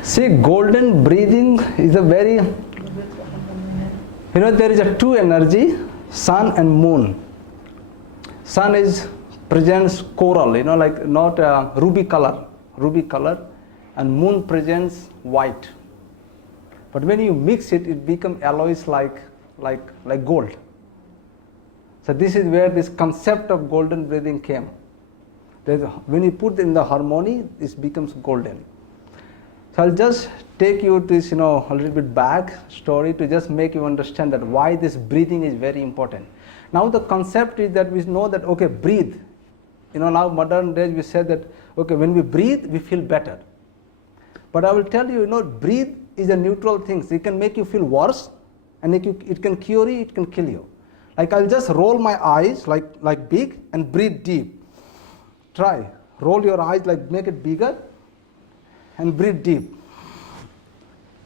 See, golden breathing is a very, there is a two energy, sun and moon. Sun presents coral, not ruby color, and moon presents white. But when you mix it, it becomes alloys like gold. So this is where this concept of golden breathing came. When you put in the harmony, this becomes golden. So I'll just take you to this, a little bit back story to just make you understand that why this breathing is very important. Now the concept is that we know that, okay, breathe. Now modern days we say that, okay, when we breathe, we feel better. But I will tell you, breathe is a neutral thing. So it can make you feel worse, and it can cure you, it can kill you. Like I'll just roll my eyes like big and breathe deep. Try. Roll your eyes, make it bigger and breathe deep.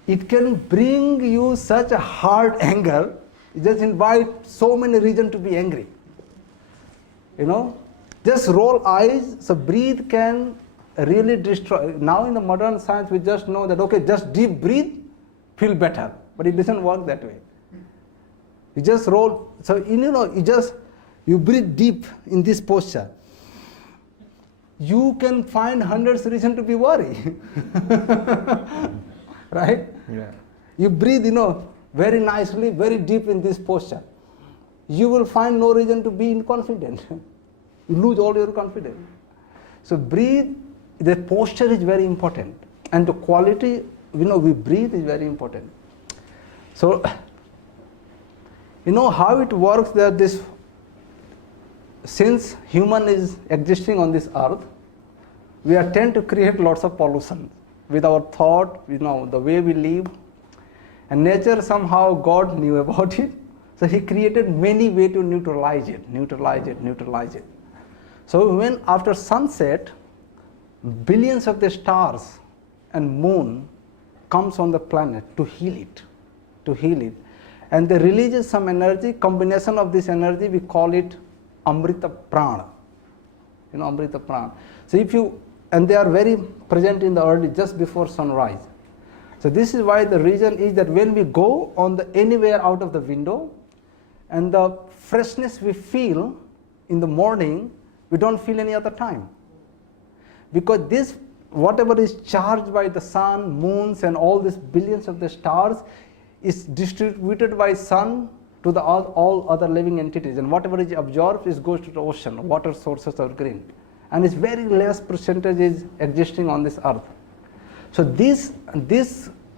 It can bring you such a hard anger. It just invite so many reasons to be angry. Just roll eyes, so breathe can really destroy. Now in the modern science, we just know that, okay, just deep breathe, feel better. But it doesn't work that way. You just roll, so you breathe deep in this posture. You can find hundreds of reasons to be worried. Right? Yeah. You breathe, very nicely, very deep in this posture. You will find no reason to be inconfident. You lose all your confidence. So breathe, the posture is very important. And the quality, we breathe is very important. So, how it works that since human is existing on this earth, we tend to create lots of pollution with our thought, the way we live. And nature, somehow God knew about it. So he created many ways to neutralize it. So when after sunset, billions of the stars and moon comes on the planet to heal it. And they release some energy, combination of this energy, we call it Amrita Prana. Amrita Prana. So and they are very present in the early, just before sunrise. So this is why the reason is that when we go anywhere out of the window, and the freshness we feel in the morning, we don't feel any other time. Because this, whatever is charged by the sun, moons, and all these billions of the stars, is distributed by sun to all other living entities, and whatever is absorbed goes to the ocean, water sources are green, and it's very less percentage is existing on this earth. So this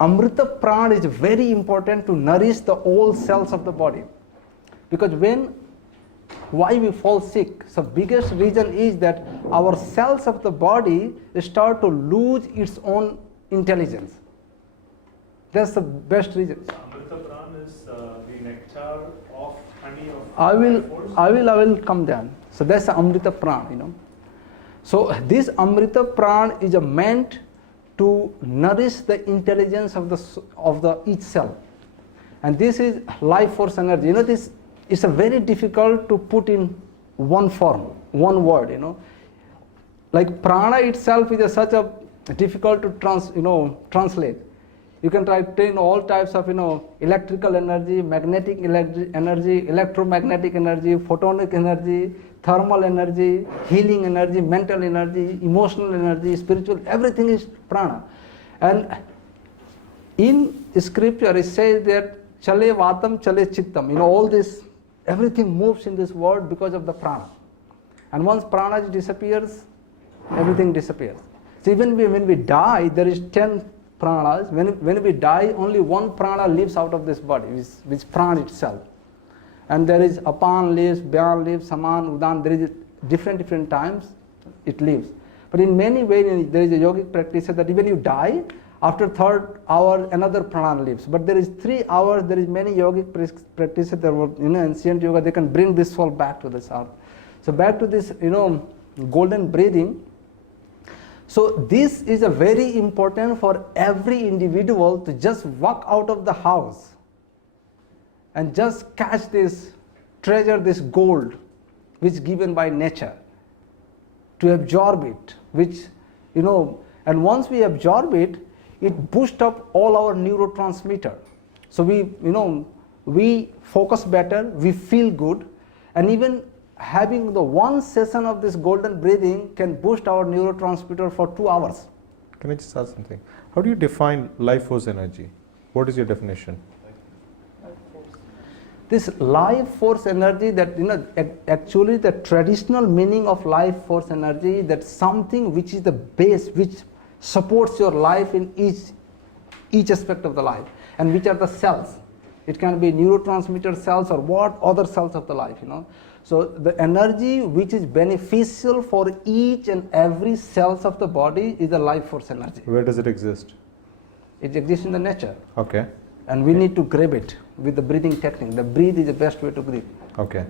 Amrita Prana is very important to nourish the all cells of the body, because why we fall sick? So biggest reason is that our cells of the body start to lose its own intelligence. That's the best reason. So Amrita Prana is the nectar of honey of I will come down. So that's the Amrita Prana, So this Amrita Prana is meant to nourish the intelligence of the each cell, and this is life force energy. This is a very difficult to put in one form, one word. Like prana itself is such a difficult to translate. You can try to train all types of electrical energy, magnetic energy, electromagnetic energy, photonic energy, thermal energy, healing energy, mental energy, emotional energy, spiritual, everything is prana. And in scripture it says that chale vatam, chale chittam, all this, everything moves in this world because of the prana. And once prana disappears, everything disappears. So even when we die, there is 10 pranas. When we die, only one prana lives out of this body, which prana itself. And there is apan lives, byan lives, saman, udan, there is different times it lives. But in many ways, there is a yogic practice that even you die, after third hour, another prana lives. But there is 3 hours, there is many yogic practices that were, ancient yoga, they can bring this soul back to this earth. So back to this, golden breathing. So this is a very important for every individual to just walk out of the house and just catch this treasure, this gold, which is given by nature, to absorb it, and once we absorb it, it boosts up all our neurotransmitter. So we focus better, we feel good, and even having the one session of this golden breathing can boost our neurotransmitter for 2 hours. Can I just ask something? How do you define life force energy? What is your definition? This life force energy, that actually the traditional meaning of life force energy, that's something which is the base, which supports your life in each aspect of the life, and which are the cells. It can be neurotransmitter cells or what other cells of the life, So the energy which is beneficial for each and every cells of the body is the life force energy. Where does it exist? It exists in the nature. Okay. And we need to grab it with the breathing technique. The breathe is the best way to breathe. Okay.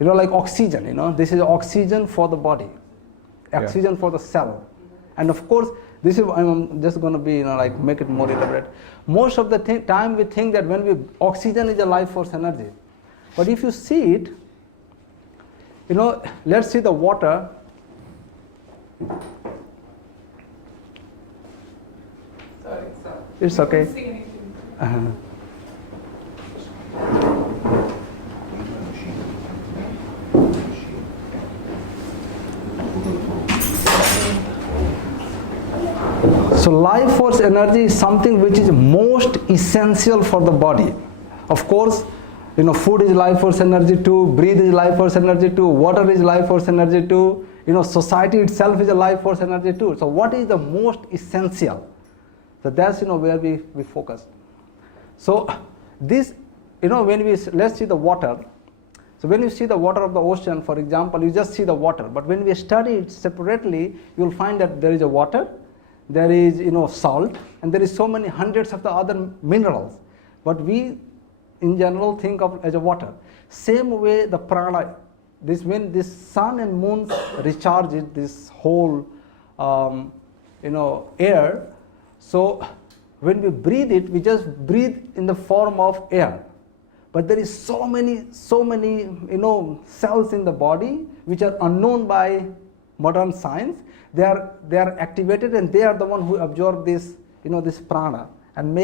Like oxygen, this is oxygen for the body, oxygen for the cell. And of course, this is, I'm just going to be, make it more elaborate. Most of the time we think that oxygen is a life force energy. But if you see it, let's see the water. Sorry. It's okay. Can't see anything. So life force energy is something which is most essential for the body. Of course, food is life force energy too, breathe is life force energy too, water is life force energy too, society itself is a life force energy too. So what is the most essential? So that's where we focus. So this, let's see the water. So when you see the water of the ocean, for example, you just see the water. But when we study it separately, you'll find that there is a water, there is salt, and there is so many hundreds of the other minerals. But we in general think of as a water. Same way the prana, when this sun and moon recharges this whole air, so when we breathe it, we just breathe in the form of air. But there is so many cells in the body which are unknown by modern science. They are activated, and they are the one who absorb this this prana and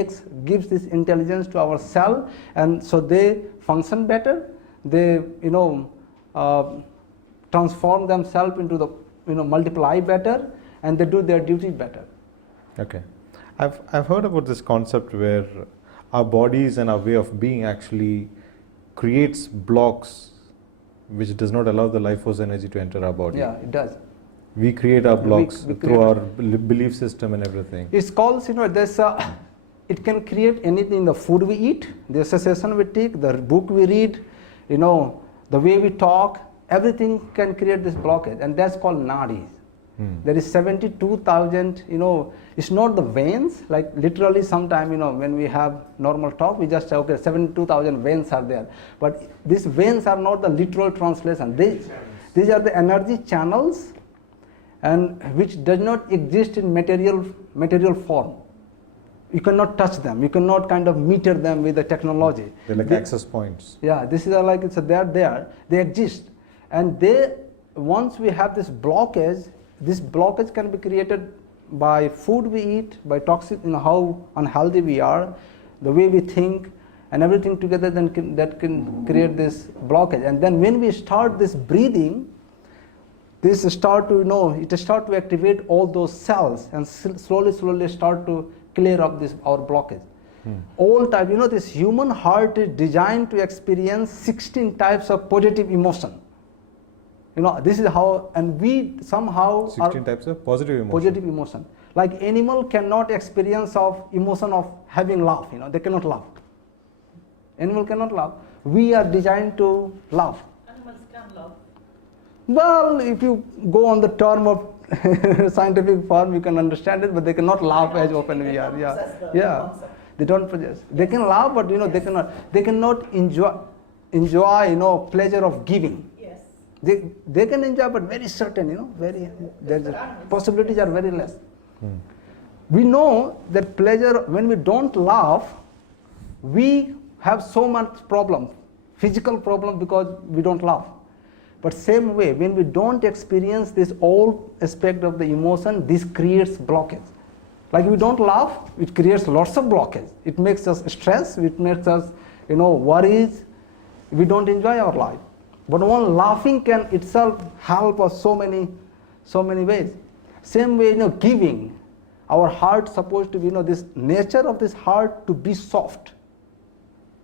gives this intelligence to our cell, and so they function better. They transform themselves into the multiply better, and they do their duty better. Okay, I've heard about this concept where our bodies and our way of being actually creates blocks which does not allow the life force energy to enter our body. Yeah, it does. We create our blocks through our belief system and everything. It's called, it can create anything in the food we eat, the association we take, the book we read, the way we talk, everything can create this blockage, and that's called nadis. There is 72,000, it's not the veins, like literally sometime, when we have normal talk, we just say, okay, 72,000 veins are there. But these veins are not the literal translation. These are the energy channels, and which does not exist in material form. You cannot touch them. You cannot kind of meter them with the technology. They're like access points. Yeah, this is they're there. They exist, and once we have this blockage can be created by food we eat, by toxic, how unhealthy we are, the way we think, and everything together that can create this blockage. And then when we start this breathing, it start to activate all those cells and slowly start to clear up our blockage. All type, this human heart is designed to experience 16 types of positive emotion. This is how, and we somehow 16 types of positive emotion. Positive emotion. Like animal cannot experience of emotion of having laugh. They cannot laugh. Animal cannot laugh. We are designed to laugh. Animals can love. Well, if you go on the term of scientific form, you can understand it, but they cannot laugh as often we are. Yeah. They don't possess. They can laugh, but they cannot enjoy pleasure of giving. Yes. They can enjoy, but very certain, the possibilities are very less. We know that pleasure, when we don't laugh, we have so much problem, physical problem, because we don't laugh. But same way, when we don't experience this all aspect of the emotion, this creates blockage. Like we don't laugh, it creates lots of blockage. It makes us stress, it makes us, worries. We don't enjoy our life. But one laughing can itself help us so many ways. Same way, giving. Our heart supposed to be, this nature of this heart to be soft.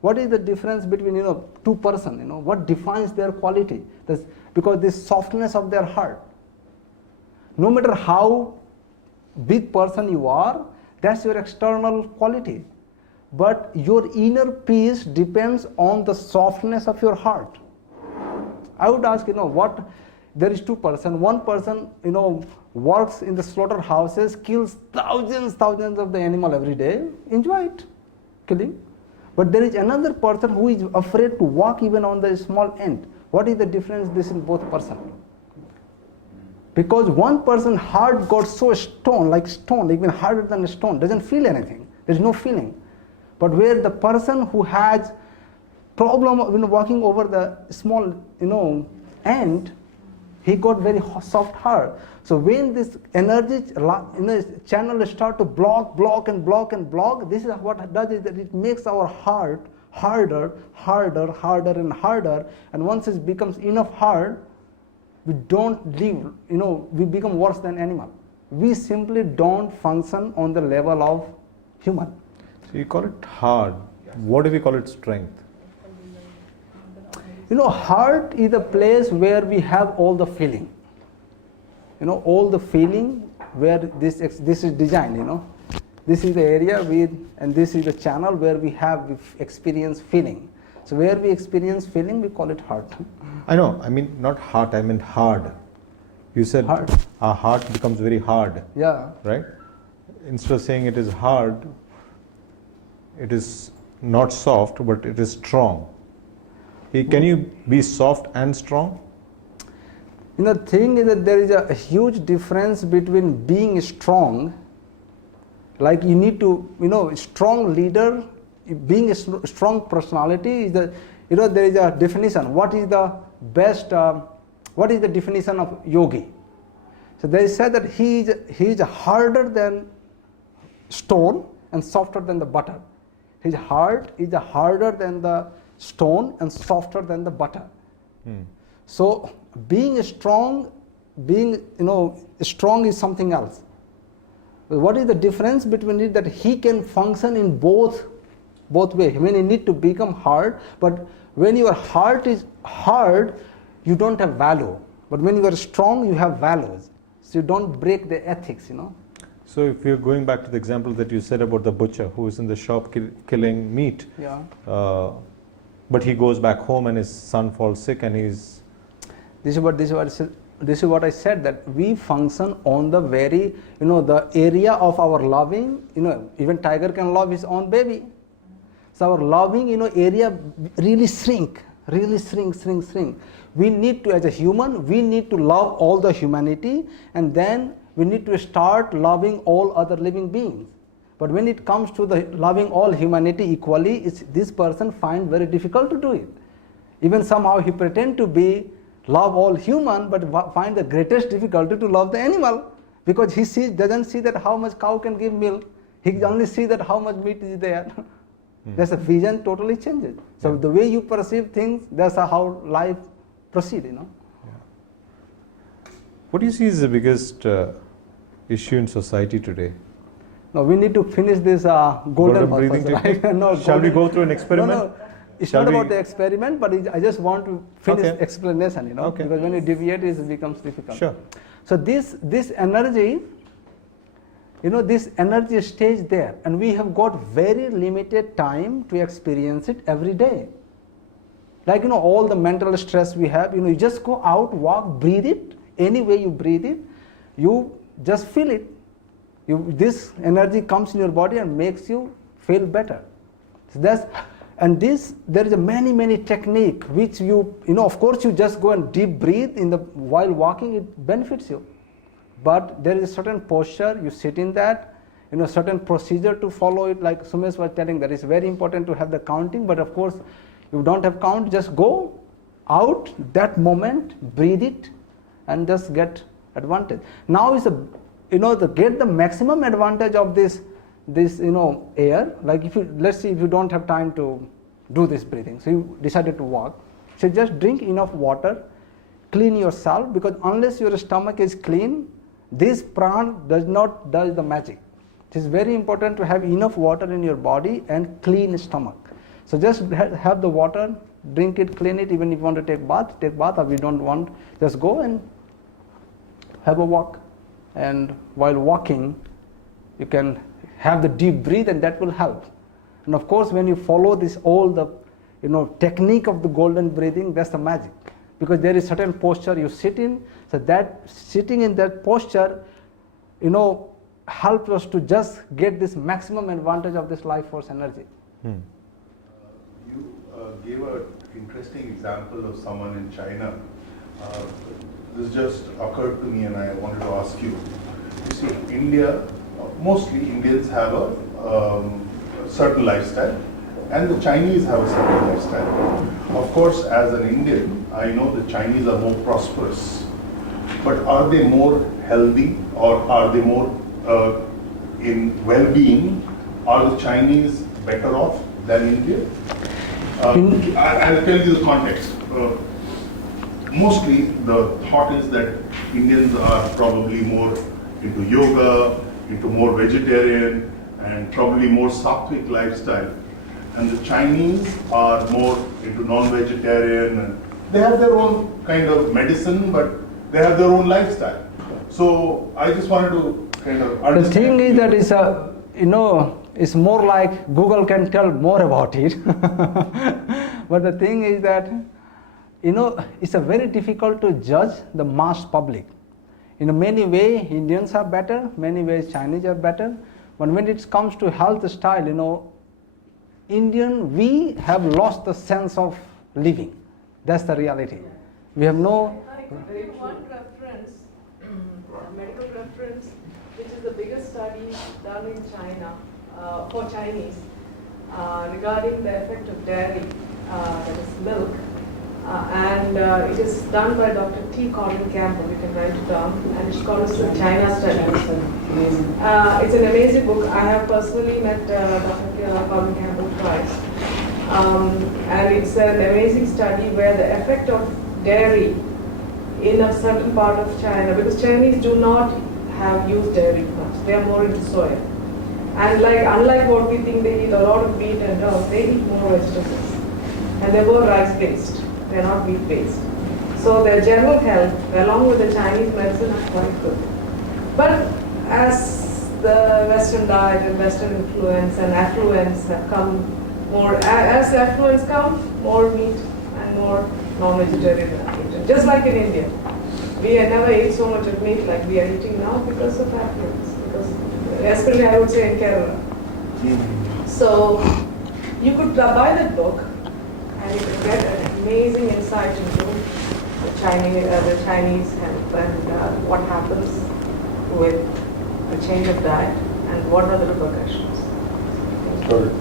What is the difference between, two person, what defines their quality? That's because this softness of their heart. No matter how big person you are, that's your external quality. But your inner peace depends on the softness of your heart. I would ask, there is two person. One person, works in the slaughterhouses, kills thousands of the animal every day, enjoy it, killing. But there is another person who is afraid to walk even on the small end. What is the difference this in both person? Because one person heart got so stone, even harder than a stone, doesn't feel anything. There is no feeling. But where the person who has problem walking over the small, end, he got very soft heart. So when this energy channel start to block, this is what it does, is that it makes our heart harder and harder. And once it becomes enough hard, we don't live, we become worse than animal. We simply don't function on the level of human. So you call it hard. What do we call it strength? Heart is a place where we have all the feeling. All the feeling where this is designed, This is the area and this is the channel where we experience feeling. So where we experience feeling, we call it heart. I know, I mean not heart, I mean hard. You said hard. Our heart becomes very hard. Yeah. Right? Instead of saying it is hard, it is not soft, but it is strong. Can you be soft and strong? The thing is that there is a huge difference between being strong, like you need to, strong leader, being a strong personality is there is a definition. What is the best, what is the definition of yogi? So they said that he is harder than stone and softer than the butter. His heart is harder than the stone and softer than the butter. So being strong strong is something else. What is the difference between it? That he can function in both ways. I mean, you need to become hard, but when your heart is hard, you don't have value. But when you are strong, you have values. So you don't break the ethics, So if you're going back to the example that you said about the butcher who is in the shop killing meat, yeah. But he goes back home and his son falls sick and he's... This is what I said, that we function on the very, the area of our loving, even tiger can love his own baby. So our loving, area really shrink. We need to, as a human, we need to love all the humanity, and then we need to start loving all other living beings. But when it comes to the loving all humanity equally, this person finds very difficult to do it. Even somehow he pretend to be love all human, but find the greatest difficulty to love the animal, because he doesn't see that how much cow can give milk. He only sees that how much meat is there. There's a vision totally changes. So the way you perceive things, that's how life proceeds, What do you see is the biggest issue in society today? No, we need to finish this golden breathing purpose, right? No, Shall we go through an experiment? No, it's not about the experiment, but I just want to finish explanation, because when you deviate, it becomes difficult. Sure. So this energy, this energy stays there, and we have got very limited time to experience it every day. Like, all the mental stress we have, you just go out, walk, breathe it, any way you breathe it, you just feel it. This energy comes in your body and makes you feel better. So there is a many technique which of course you just go and deep breathe while walking, it benefits you. But there is a certain posture, you sit in that, certain procedure to follow it, like Sumesh was telling, that it's very important to have the counting, but of course you don't have count, just go out that moment, breathe it, and just get advantage. Now is to get the maximum advantage of this air, like let's see if you don't have time to do this breathing, so you decided to walk, so just drink enough water, clean yourself, because unless your stomach is clean, this pran does the magic. It is very important to have enough water in your body and clean stomach. So just have the water, drink it, clean it. Even if you want to take bath, or if you don't want, just go and have a walk. And while walking, you can have the deep breathe, and that will help. And of course, when you follow this all the technique of the golden breathing, that's the magic. Because there is certain posture you sit in, so that sitting in that posture, helps us to just get this maximum advantage of this life force energy. You gave an interesting example of someone in China. This just occurred to me and I wanted to ask you. You see, India, mostly Indians have a certain lifestyle and the Chinese have a certain lifestyle. Of course, as an Indian, I know the Chinese are more prosperous. But are they more healthy or are they more in well-being? Are the Chinese better off than India? I'll tell you the context. Mostly the thought is that Indians are probably more into yoga, into more vegetarian, and probably more sattvic lifestyle. And the Chinese are more into non-vegetarian, and they have their own kind of medicine, but they have their own lifestyle. So I just wanted to kind of understand. The thing is that it's more like Google can tell more about it. But the thing is that, it's a very difficult to judge the mass public. In many ways, Indians are better, many ways Chinese are better. But when it comes to health style, we have lost the sense of living. That's the reality. We have no... One reference, a medical reference, which is the biggest study done in China for Chinese regarding the effect of dairy, that is milk. It is done by Dr. T. Colin Campbell, you can write it down, and it's called the China Study. It's an amazing book. I have personally met Dr. Colin Campbell twice. And it's an amazing study where the effect of dairy in a certain part of China, because Chinese do not have used dairy much, they are more into soya. And unlike what we think, they eat a lot of meat and dogs, they eat more vegetables. And they're more rice-based, they're not meat-based. So their general health, along with the Chinese medicine, are quite good. But as the Western diet and Western influence and affluence have come more, as affluence comes, more meat and more non-vegetarian. Just like in India. We had never ate so much of meat like we are eating now because of affluence. Because, especially I would say in Kerala. So you could buy that book and you could get an amazing insight into the Chinese health and what happens with a change of diet and what are the repercussions.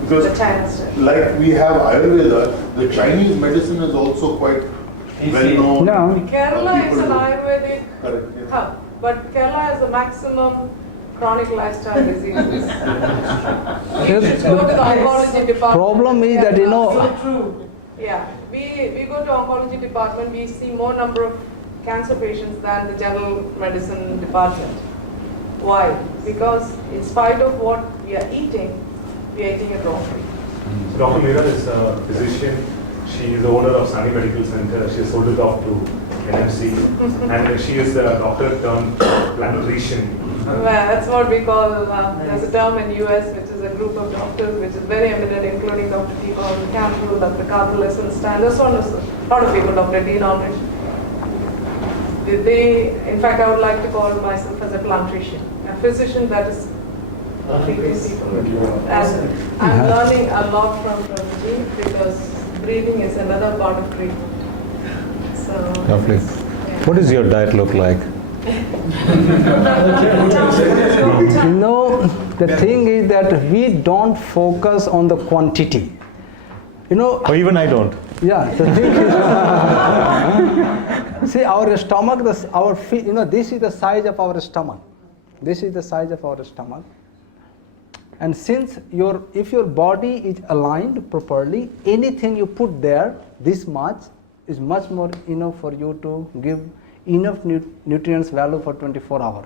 Because the China study. Like we have Ayurveda, the Chinese medicine is also quite well known. Kerala is an Ayurvedic hub, but Kerala has the maximum chronic lifestyle diseases. You should go to the oncology department. Problem is that, So true. Yeah, we go to oncology department, we see more number of cancer patients than the general medicine department. Why? Because in spite of what we are eating it wrongly. So Dr. Meera is a physician. She is the owner of Sunny Medical Center. She has sold it off to NMC. And she is a doctor turned planetarian. Well, that's what we call, there's a term in US which is a group of doctors which is very eminent, including Dr. T. Colin Campbell, Dr. Cartelis and Stan, there's a lot of people, Dr. Dean Aldrich. In fact, I would like to call myself as a planetarian, a physician that is treating people. And I'm learning a lot from Prabhuji because breathing is another part of treatment. So, lovely. What does your diet look like? The thing is that we don't focus on the quantity. Or even I don't. Yeah, the thing is, see, our stomach, our feet, this is the size of our stomach. This is the size of our stomach. And since if your body is aligned properly, anything you put there, this much, is much more enough for you to give enough nutrients value for 24 hours.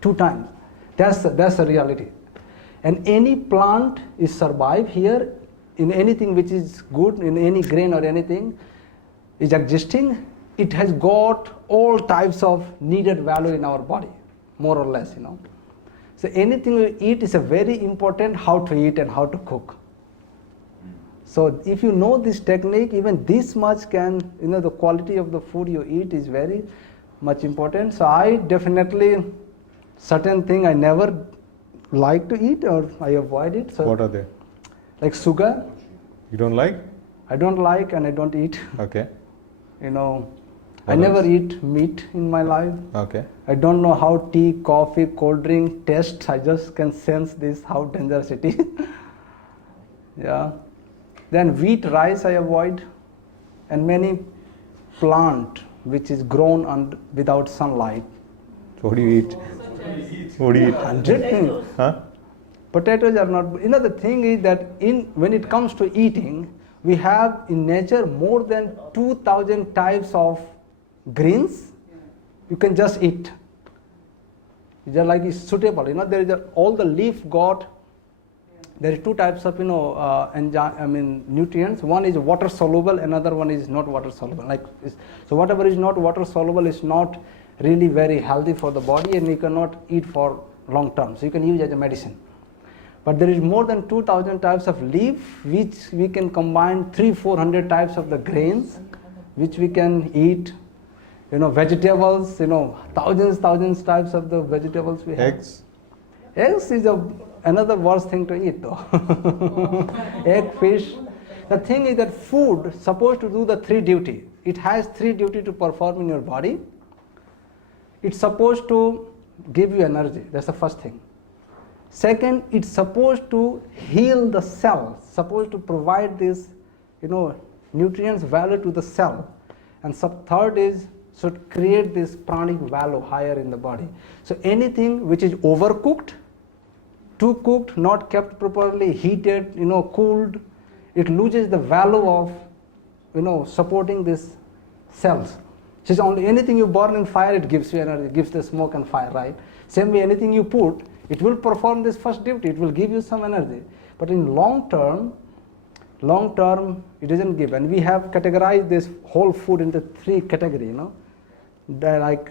2 times. That's the reality. And any plant is survive here, in anything which is good, in any grain or anything is existing, it has got all types of needed value in our body, more or less, So anything we eat is a very important how to eat and how to cook. So if you know this technique, even this much can, the quality of the food you eat is very much important. So I definitely, certain thing I never like to eat or I avoid it. So what are they? Like sugar. You don't like? I don't like and I don't eat. Okay. I never eat meat in my life. Okay. I don't know how tea, coffee, cold drink tastes. I just can sense this, how dangerous it is. Yeah. Then wheat, rice I avoid, and many plant which is grown without sunlight. So what do you eat? What do you eat? 100 things. Huh? Potatoes are not. The thing is that when it comes to eating, we have in nature more than 2,000 types of greens. You can just eat. Just like it's suitable. There is all the leaf got. There is two types of nutrients. One is water soluble, another one is not water soluble. So whatever is not water soluble is not really very healthy for the body, and you cannot eat for long term. So you can use as a medicine. But there is more than 2,000 types of leaf, which we can combine 300-400 types of the grains, which we can eat. Vegetables. Thousands types of the vegetables we have. Eggs. Eggs is another worst thing to eat though. Egg, fish. The thing is that food is supposed to do the three duty. It has three duty to perform in your body. It's supposed to give you energy. That's the first thing. Second, it's supposed to heal the cell, supposed to provide this, nutrients value to the cell. And third is should create this pranic value higher in the body. So anything which is overcooked, too cooked, not kept properly, heated, cooled, it loses the value of, supporting these cells. Just only anything you burn in fire, it gives you energy, gives the smoke and fire, right? Same way, anything you put, it will perform this first duty, it will give you some energy. But in long term, it doesn't give. And we have categorized this whole food into three categories, They're like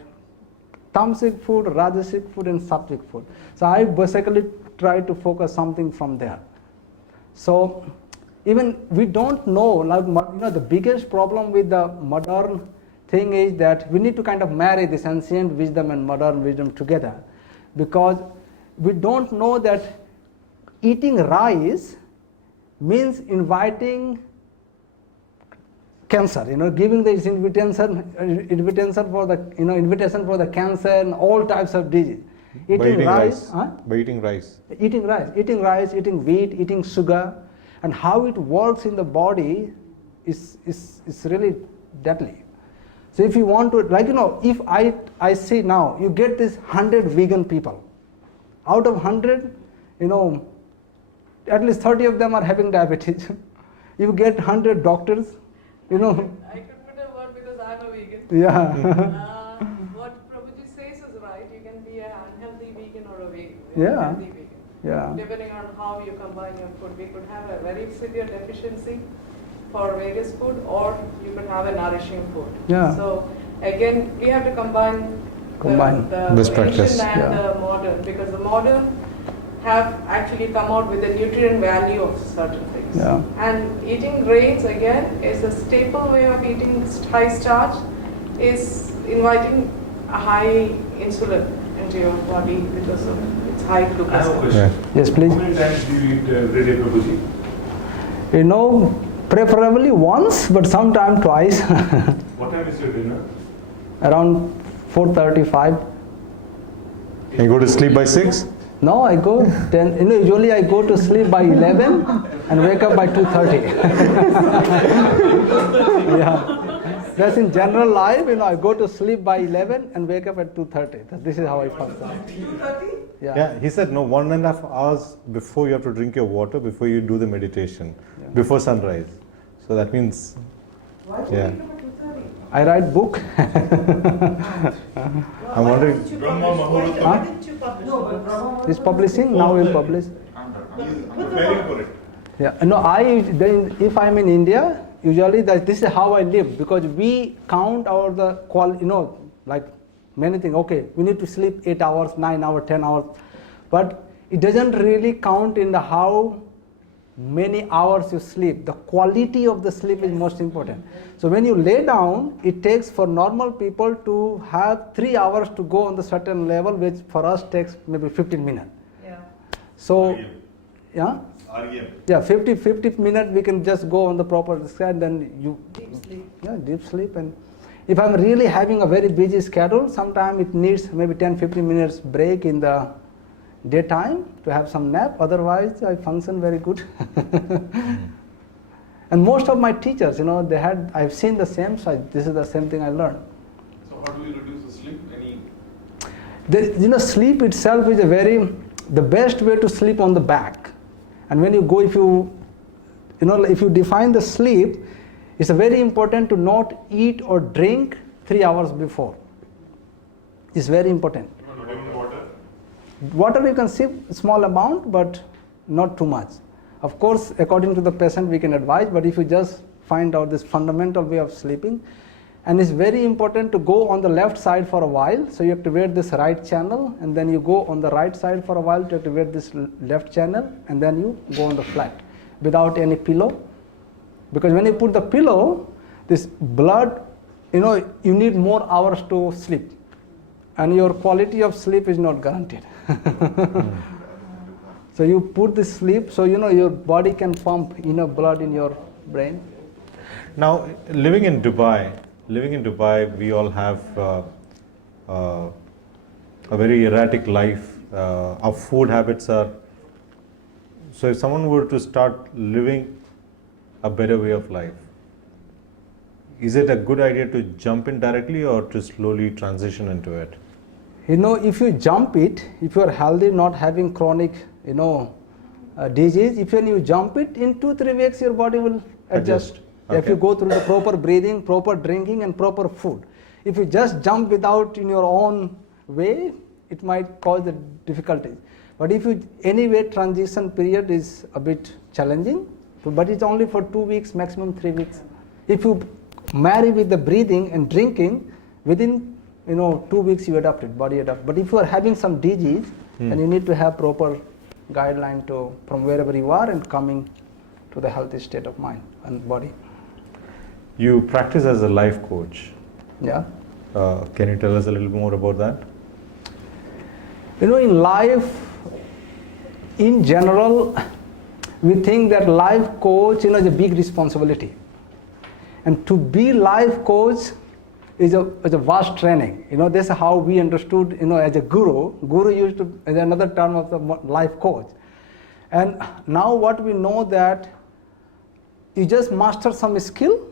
tamasic food, rajasic food, and sattvic food. So I basically try to focus something from there. So even we don't know, the biggest problem with the modern thing is that we need to kind of marry this ancient wisdom and modern wisdom together, because we don't know that eating rice means inviting cancer, giving this invitation for the cancer and all types of disease. Eating rice. By eating rice. Eating rice, eating wheat, eating sugar, and how it works in the body is really deadly. So if you want to, if I say now, you get this 100 vegan people. Out of 100, at least 30 of them are having diabetes. You get 100 doctors, I could put a word because I'm a vegan. Yeah. What Prabhuji says is right. You can be an unhealthy vegan or a vegan. Yeah. Healthy vegan. Yeah. Depending on how you combine your food. We could have a very severe deficiency for various food, or you could have a nourishing food. Yeah. So again, we have to combine the best practice. ancient and the modern, because the modern have actually come out with the nutrient value of certain things. Yeah. And eating grains again is a staple way of eating high starch, is inviting a high insulin into your body because of its high glucose. I have a question. Yes, please. How many times do you eat every day, Prabhuji? Preferably once, but sometime twice. What time is your dinner? Around 4:35. You go to sleep by 6? No, I go 10. Usually I go to sleep by 11 and wake up by 2:30. Yeah. That's in general life. I go to sleep by 11 and wake up at 2:30. This is how I function. 2:30? Yeah, he said no, 1.5 hours before you have to drink your water, before you do the meditation, before sunrise. So that means, yeah. I write book. I'm wondering. It's publishing, now we'll publish. preparing for it. Yeah, no, if I'm in India, usually this is how I live, because we count the quality, like many things. Okay, we need to sleep 8 hours, 9 hours, 10 hours, but it doesn't really count in the how many hours you sleep. The quality of the sleep is most important. So when you lay down, it takes for normal people to have 3 hours to go on the certain level, which for us takes maybe 15 minutes. Yeah. So, yeah. REM. Yeah, 50 minutes we can just go on the proper scan, then you Deep sleep. Yeah, deep sleep. And if I'm really having a very busy schedule, sometimes it needs maybe 10-15 minutes break in the daytime to have some nap. Otherwise, I function very good. And most of my teachers, I've seen the same. So this is the same thing I learned. So how do you reduce the sleep? Any? Sleep itself is the best way to sleep on the back. And when you go, if you define the sleep, it's very important to not eat or drink 3 hours before. It's very important. Not even water? Water you can sip small amount, but not too much. Of course, according to the patient we can advise, but if you just find out this fundamental way of sleeping, and it's very important to go on the left side for a while. So you activate this right channel, and then you go on the right side for a while to activate this left channel, and then you go on the flat without any pillow. Because when you put the pillow, this blood, you need more hours to sleep, and your quality of sleep is not guaranteed. So you put the sleep, so your body can pump enough blood in your brain. Now, living in Dubai, we all have a very erratic life. Our food habits are. So if someone were to start living a better way of life, is it a good idea to jump in directly or to slowly transition into it? If you jump it, if you are healthy, not having chronic, disease, when you jump it, in 2-3 weeks your body will adjust. Okay. If you go through the proper breathing, proper drinking, and proper food. If you just jump without in your own way, it might cause the difficulties. But if you anyway, transition period is a bit challenging, but it's only for 2 weeks, maximum 3 weeks. If you marry with the breathing and drinking, within 2 weeks you adapt it, body adapt. But if you are having some disease, then you need to have proper guideline from wherever you are and coming to the healthy state of mind and body. You practice as a life coach. Yeah. Can you tell us a little more about that? In life, in general, we think that life coach, is a big responsibility. And to be life coach is a vast training. This is how we understood, as a guru. Guru used to, as another term of the life coach. And now what we know that you just master some skill,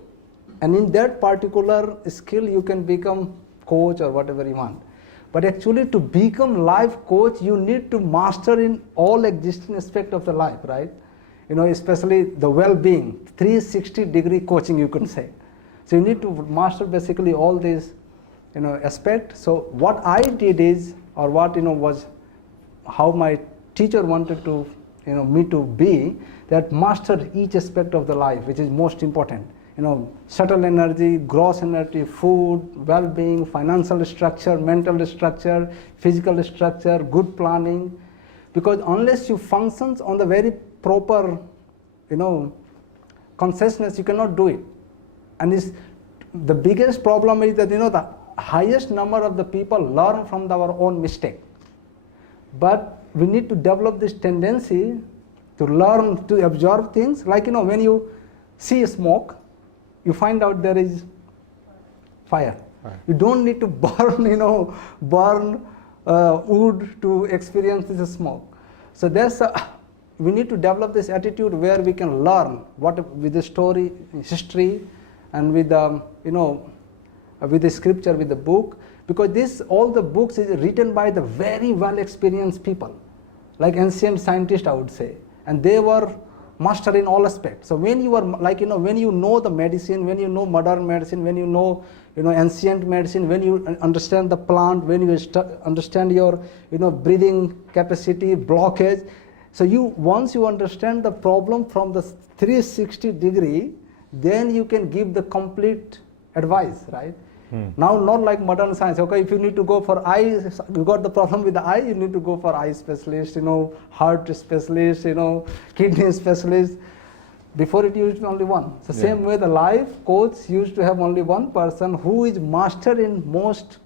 and in that particular skill you can become coach or whatever you want. But actually to become life coach, you need to master in all existing aspects of the life, right? Especially the well-being, 360-degree coaching you can say. So you need to master basically all these, aspects. So what I did is, or what, was how my teacher wanted to, me to be, that master each aspect of the life, which is most important. Subtle energy, gross energy, food, well-being, financial structure, mental structure, physical structure, good planning. Because unless you function on the very proper, consciousness, you cannot do it. And the biggest problem is that, the highest number of the people learn from our own mistake. But we need to develop this tendency to learn, to absorb things. Like, when you see smoke, you find out there is fire. Right. You don't need to burn wood to experience this smoke. So we need to develop this attitude where we can learn with the story, history, and with with the scripture, with the book, because all the books is written by the very well experienced people, like ancient scientists, I would say, and they were master in all aspects. So when you are when you know the medicine, when you know modern medicine, when you know ancient medicine, when you understand the plant, when you understand your breathing capacity, blockage, So once you understand the problem from the 360 degree, then you can give the complete advice, right? Now, not like modern science. Okay, if you need to go for eye, you got the problem with the eye, you need to go for eye specialist, heart specialist, kidney specialist. Before it used to be only one. The same way the life coach used to have only one person who is master in most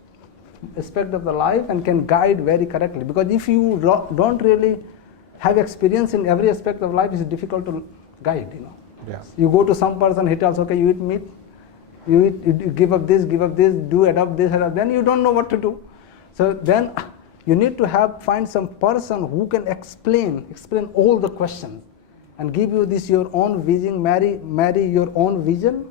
aspect of the life and can guide very correctly. Because if you don't really have experience in every aspect of life, it's difficult to guide. You go to some person, he tells, okay, you eat meat, you give up this, do adopt this, then you don't know what to do. So then you need to find some person who can explain all the questions and give you this your own vision, marry your own vision,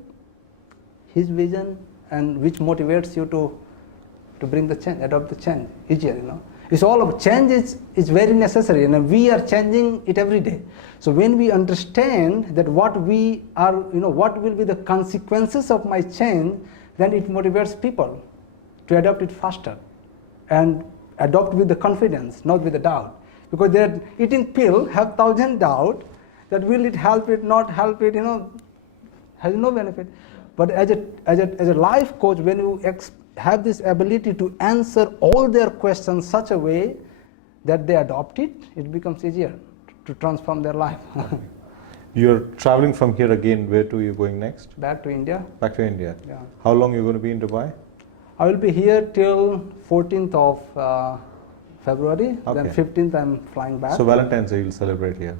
his vision, and which motivates you to bring the change, adopt the change easier. It's all about change is very necessary, and we are changing it every day. So when we understand that what we are, what will be the consequences of my change, then it motivates people to adopt it faster and adopt with the confidence, not with the doubt. Because they're eating pill, have 1,000 doubt that will it help it, not help it, has no benefit. But as a life coach, when you have this ability to answer all their questions such a way that they adopt it, it becomes easier to transform their life. You're traveling from here again. Where to you going next? Back to India. Back to India. Yeah. How long are you going to be in Dubai? I will be here till 14th of February. Okay. Then 15th I'm flying back. So Valentine's Day you'll celebrate here.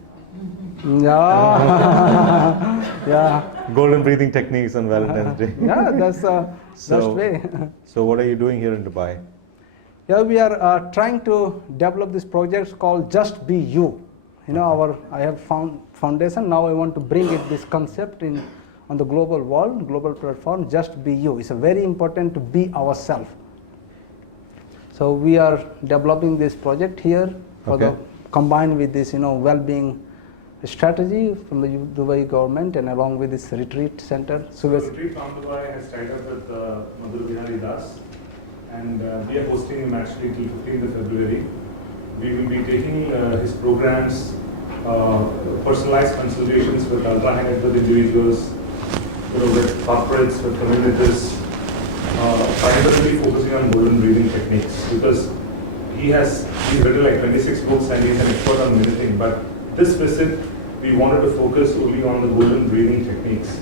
Yeah. Yeah. Golden breathing techniques on Valentine's Day. Yeah, that's the best way. So what are you doing here in Dubai? Yeah, we are trying to develop this project called Just Be You. I have found foundation. Now I want to bring this concept on the global world, global platform. Just Be You. It's very important to be ourselves. So we are developing this project here combined with this, well-being strategy from the Dubai government and along with this retreat center. So Retreat from Dubai has tied up with Mathura Bihari and we are hosting him actually till 15th of February. We will be taking his programs, personalized consultations with ultra high net worth individuals, with corporates, with communities, primarily focusing on golden breathing techniques, because he's written like 26 books and he's an expert on many things. But this visit, we wanted to focus only on the golden breathing techniques.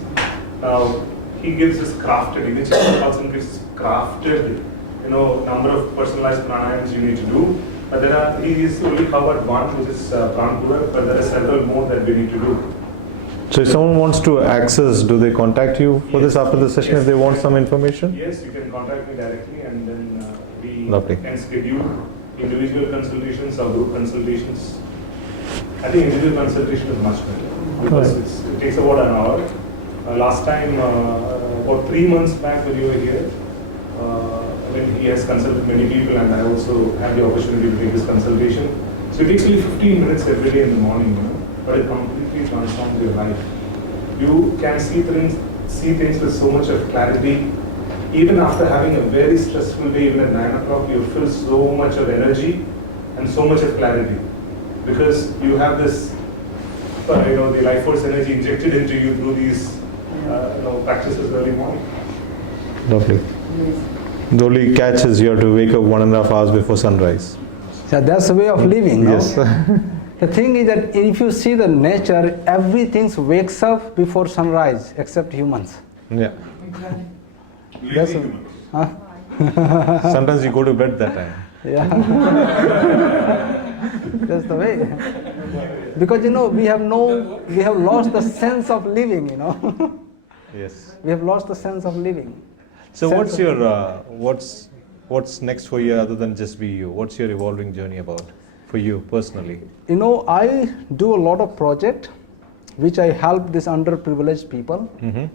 Now, he gives us crafted, each person gives crafted, number of personalized pranayams you need to do. But he is only covered one, which is Pranpura, but there are several more that we need to do. So if someone wants to access, do they contact you for this after the session if they want some information? Yes, you can contact me directly and then we Lovely. can schedule individual consultations or group consultations. I think individual consultation is much better because it takes about an hour. Last time, about 3 months back when you were here, he has consulted many people and I also had the opportunity to take this consultation. So it takes only 15 minutes every day in the morning, but it completely transforms your life. You can see things with so much of clarity. Even after having a very stressful day, even at 9 o'clock, you feel so much of energy and so much of clarity. Because you have this, the life force energy injected into you through these practices early morning. Lovely. The only catch is you have to wake up 1.5 hours before sunrise. So that's the way of living. Yes. The thing is that if you see the nature, everything wakes up before sunrise except humans. Yeah. That's Sometimes you go to bed that time. Yeah. That's the way. Because we have lost the sense of living, Yes. We have lost the sense of living. So what's your what's next for you other than Just Be You? What's your evolving journey about for you personally? I do a lot of projects which I help these underprivileged people,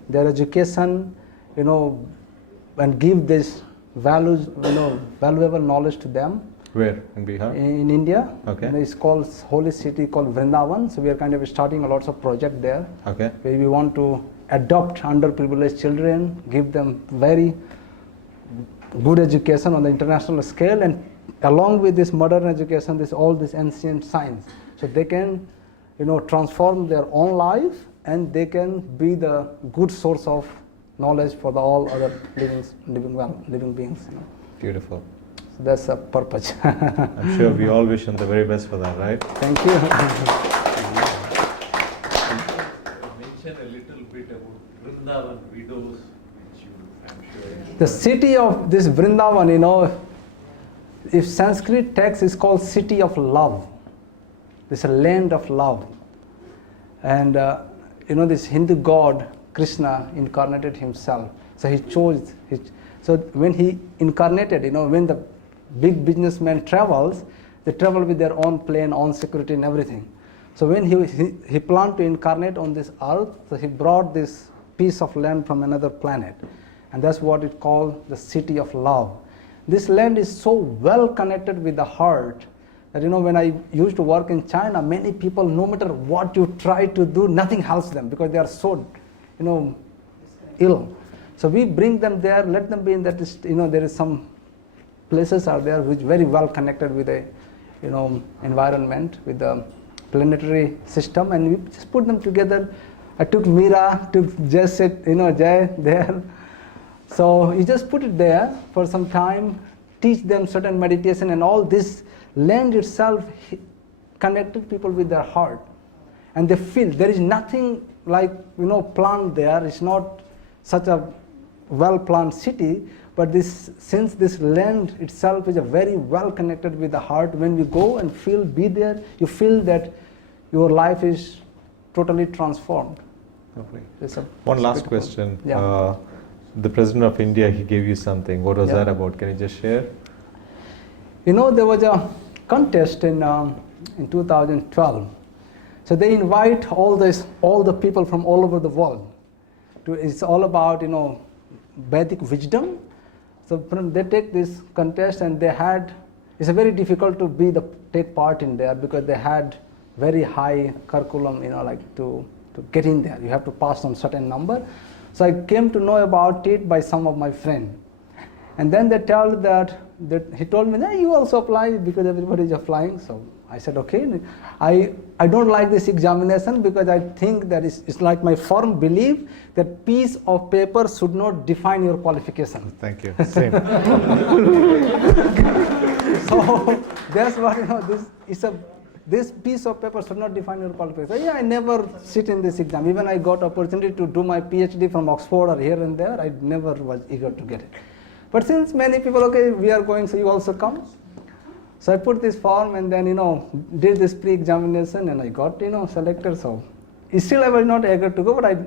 their education, and give this valuable knowledge to them. Where? In Bihar? In India. Okay. It's called holy city called Vrindavan. So we are kind of starting a lots of project there. Okay. Where we want to adopt underprivileged children, give them very good education on the international scale, and along with this modern education, all this ancient science. so they can, transform their own life, and they can be the good source of knowledge for all other living beings. Beautiful. So that's the purpose. I'm sure we all wish them the very best for that, right? Thank you. Mention a little bit about Vrindavan widows, which I'm sure. The city of this Vrindavan, if Sanskrit text is called city of love. It's a land of love. And this Hindu god Krishna incarnated himself. So he chose. So when he incarnated, when the big businessman travels, they travel with their own plane, own security and everything. So when he planned to incarnate on this earth, so he brought this piece of land from another planet. And that's what it called the city of love. This land is so well connected with the heart that, when I used to work in China, many people, no matter what you try to do, nothing helps them because they are so, ill. So we bring them there, let them be in that, there is some places are there which very well connected with the, environment, with the planetary system, and we just put them together. I took Meera, took Jay there. So you just put it there for some time, teach them certain meditation, and all this land itself connected people with their heart. And they feel there is nothing like, planned there. It's not such a well-planned city, but since this land itself is a very well connected with the heart, when we go and be there, you feel that your life is totally transformed. Okay. One last question. Yeah. The President of India, he gave you something. What was that about? Can you just share? There was a contest in 2012. So they invite all the people from all over the world. It's all about, Vedic wisdom. So they take this contest, and it's very difficult to take part in there because they had very high curriculum, to get in there. You have to pass some certain number. So I came to know about it by some of my friends. And then they tell that he told me, you also apply because everybody is applying. So I said, okay. I don't like this examination because I think that it's like my firm belief that piece of paper should not define your qualification. Thank you. Same. So that's what, this piece of paper should not define your qualification. I never sit in this exam. Even I got opportunity to do my PhD from Oxford or here and there, I never was eager to get it. But since many people, okay, we are going, so you also come. So I put this form and then, did this pre-examination and I got, selected. So still I was not eager to go, but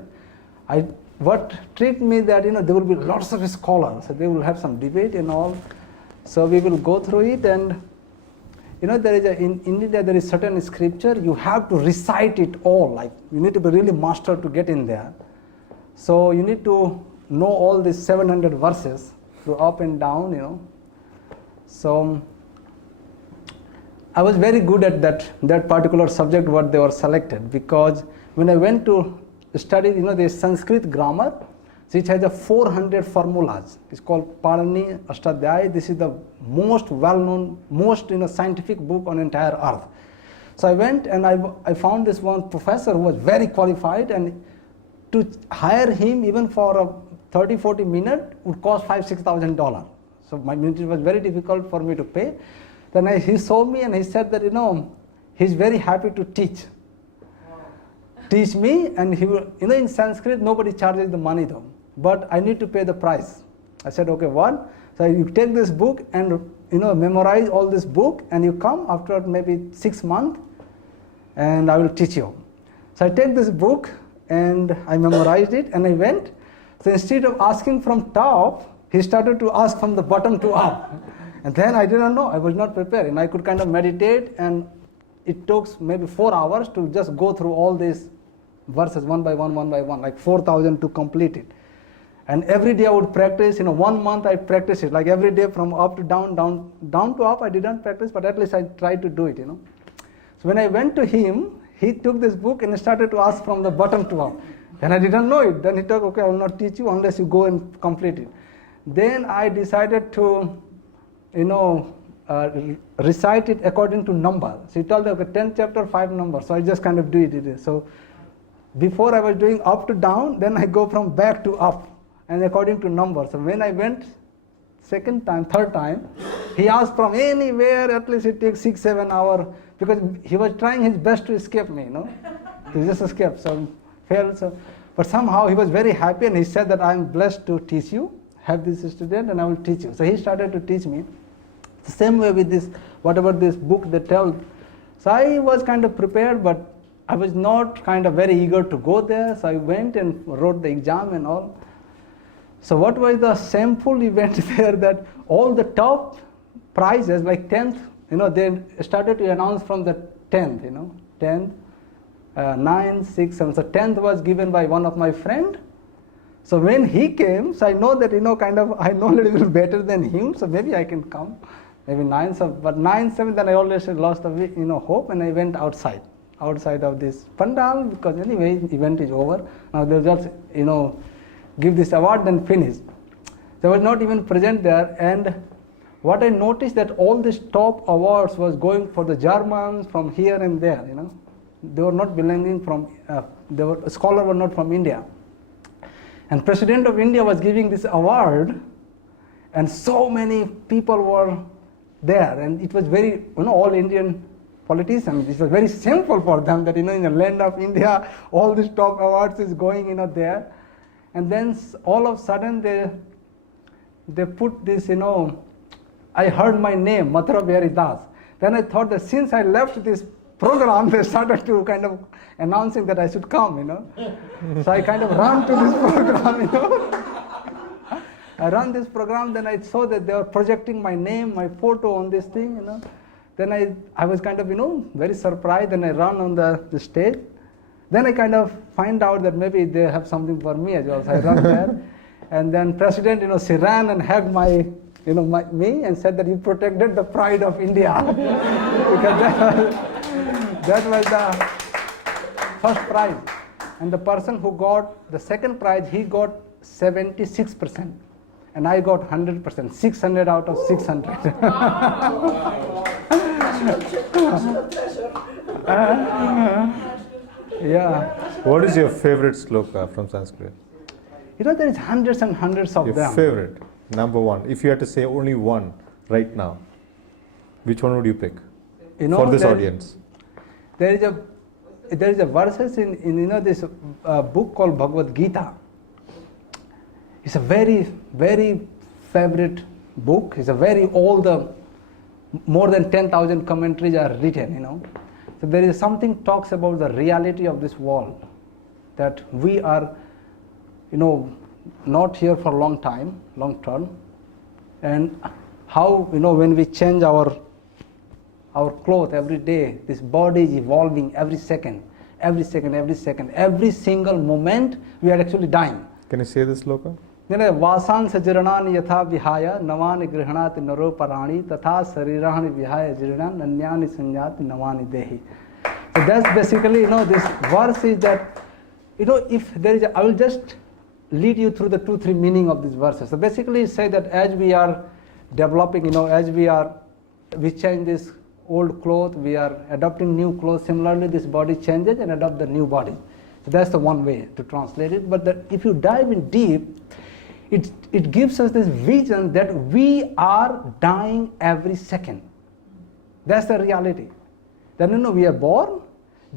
what tricked me that, there will be lots of scholars. So they will have some debate and all. So we will go through it, and there is in India there is certain scripture you have to recite it all. Like you need to be really master to get in there. So you need to know all these 700 verses through up and down. So I was very good at that particular subject what they were selected, because when I went to study the Sanskrit grammar, which has a 400 formulas. It's called Parani Ashtadhyay. This is the most well-known, most scientific book on entire earth. So I went and I found this one professor who was very qualified, and to hire him even for a 30-40 minutes would cost $5,000-$6,000. So it was very difficult for me to pay. Then he saw me and he said that he's very happy to teach me, and he will, in Sanskrit nobody charges the money though. But I need to pay the price. I said, okay, what? So you take this book and memorize all this book, and you come after maybe 6 months, and I will teach you. So I take this book and I memorized it, and I went. So instead of asking from top, he started to ask from the bottom to up. And then I didn't know. I was not prepared, and I could kind of meditate, and it took maybe 4 hours to just go through all these verses one by one, like 4,000 to complete it. And every day I would practice. 1 month I practiced it, like every day from up to down, down to up. I didn't practice, but at least I tried to do it. So when I went to him, he took this book and started to ask from the bottom to up. Then I didn't know it. Then he told, okay, I will not teach you unless you go and complete it. Then I decided to, recite it according to number. So he told me, okay, 10th chapter, 5 numbers. So I just kind of do it. So before I was doing up to down, then I go from back to up, and according to number. So when I went second time, third time, he asked from anywhere, at least it takes 6-7 hours, because he was trying his best to escape me, to just escape. So failed. So, but somehow he was very happy, and he said that I am blessed to teach you. Have this student, and I will teach you. So he started to teach me. The same way with this, whatever this book they tell. So I was kind of prepared, but I was not kind of very eager to go there. So I went and wrote the exam and all. So what was the shameful event there, that all the top prizes, like 10th, they started to announce from the 10th, 10th, 9th, 6th, 7th. So 10th was given by one of my friend. So when he came, so I know that, kind of, I know a little bit better than him, so maybe I can come. Maybe 9th, but 9th, 7th, then I always lost hope, and I went outside of this pandal, because anyway, event is over. Now they'll just, give this award, then finish. So I was not even present there, and what I noticed that all these top awards was going for the Germans from here and there, They were not belonging from, scholars were not from India. And President of India was giving this award, and so many people were there, and it was very, all Indian politicians, it was very shameful for them that, in the land of India, all these top awards is going, there. And then all of a sudden they put this, I heard my name, Mathura Bihari Das. Then I thought that since I left this program, they started to kind of announcing that I should come, So I kind of ran to this program, I ran this program, then I saw that they were projecting my name, my photo on this thing, Then I was kind of, very surprised, and I ran on the stage. Then I kind of find out that maybe they have something for me as well. So I ran there, and then President, she ran and hugged me and said that you protected the pride of India. Because that was the first prize. And the person who got the second prize, he got 76%. And I got 100%, 600 out of 600. Yeah. What is your favorite sloka from Sanskrit? There is hundreds and hundreds of Your them. favorite, number one. If you had to say only one right now, which one would you pick for this audience? There is a verses in this book called Bhagavad Gita. It's a very, very favorite book. It's a very old, more than 10,000 commentaries are written, So there is something talks about the reality of this world, that we are, not here for a long time, long term, and how, when we change our clothes every day, this body is evolving every second, every single moment, we are actually dying. Can you say this sloka? वासान सजरणान यथा विहाय नवानि गृहणाति नरो पराणि तथा शरीराणि विहाय जीर्णान अन्यानि संयाति नवानि देहि. So that's basically, this verse is that, if there is I will just lead you through the 2-3 meaning of these verses. So basically say that as we are developing, as we change this old clothes, we are adopting new clothes. Similarly, this body changes and adopt the new body. So that's the one way to translate it. But if you dive in deep, it gives us this vision that we are dying every second. That's the reality. Then we are born,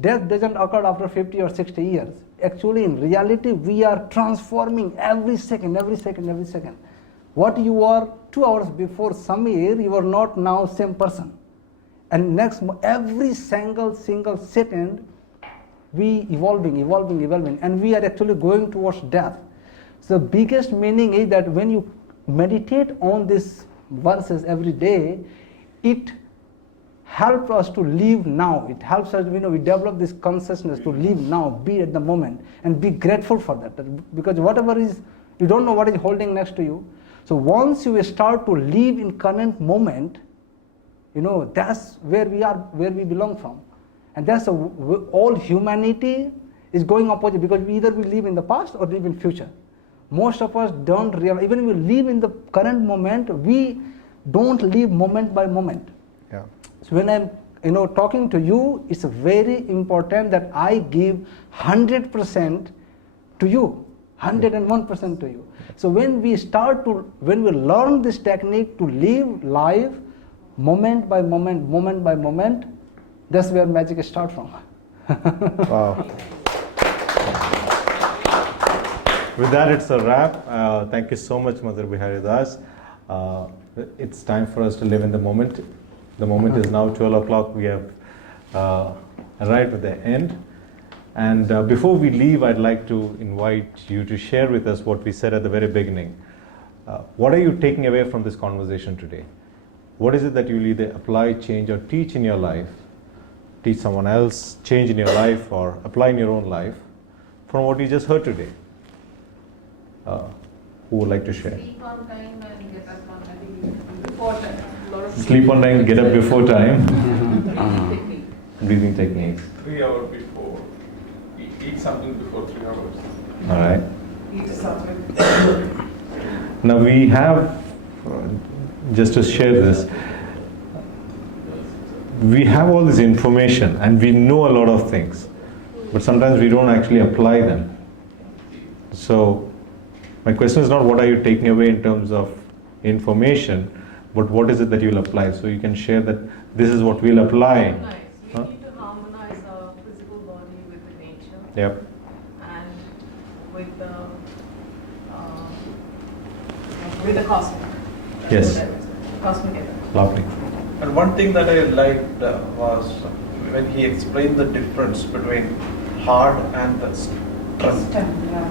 death doesn't occur after 50 or 60 years. Actually, in reality, we are transforming every second. What you were 2 hours before Samir, you are not now same person. And every single second, we evolving, and we are actually going towards death. So the biggest meaning is that when you meditate on these verses every day, it helps us to live now. It helps us, we develop this consciousness to live now, be at the moment, and be grateful for that. Because whatever is, you don't know what is holding next to you. So once you start to live in current moment, that's where we are, where we belong from. And that's all humanity is going opposite, because either we live in the past or live in future. Most of us don't realize, even if we live in the current moment, we don't live moment by moment. Yeah. So when I'm talking to you, it's very important that I give 100% to you, 101% to you. So when we learn this technique to live life moment by moment, moment by moment, that's where magic starts from. Wow. With that, it's a wrap. Thank you so much, Mathura Bihari Das. It's time for us to live in the moment. The moment is now 12 o'clock. We have arrived at the end. And before we leave, I'd like to invite you to share with us what we said at the very beginning. What are you taking away from this conversation today? What is it that you'll either apply, change, or teach in your life? Teach someone else, change in your life, or apply in your own life from what you just heard today? Who would like to share? Sleep on time and get up on time. Before time. A lot of Sleep on time, get up before time. Breathing technique. Breathing techniques. 3 hours before. Eat something before 3 hours. All right. Eat something. Now we have, just to share this, we have all this information and we know a lot of things, but sometimes we don't actually apply them. So my question is not what are you taking away in terms of information, but what is it that you'll apply? So you can share that this is what we'll apply. We need to harmonize our physical body with the nature. Yep. And with the cosmic. Yes. Cosmic energy. Lovely. And one thing that I liked was when he explained the difference between hard and the strength.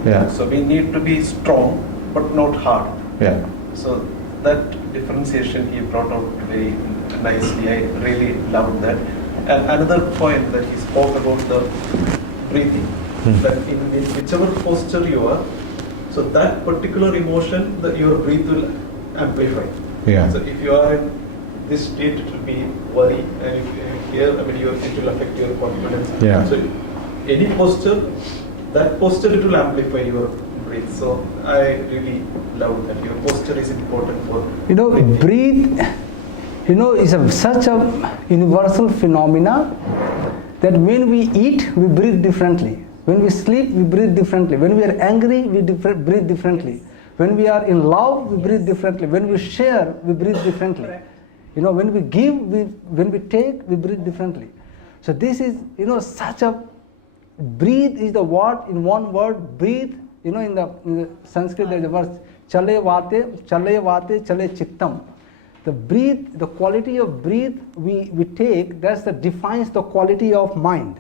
Yeah. So we need to be strong but not hard. Yeah. So that differentiation he brought out very nicely. I really loved that. And another point that he spoke about the breathing. That in whichever posture you are, so that particular emotion, your breath will amplify. Yeah. So if you are in this state, it will be worry, and if here, it will affect your confidence. Yeah. So any posture, that posture it will amplify your breath. So I really love that your posture is important for. Breathe. Is such a universal phenomena that when we eat, we breathe differently. When we sleep, we breathe differently. When we are angry, we breathe differently. When we are in love, we breathe differently. When we share, we breathe differently. When we give, when we take, we breathe differently. So this is, such a, breathe is the word, in one word, breathe, in the Sanskrit there is a verse, chale vate, chale chittam. The breathe, the quality of breathe we take, that defines the quality of mind.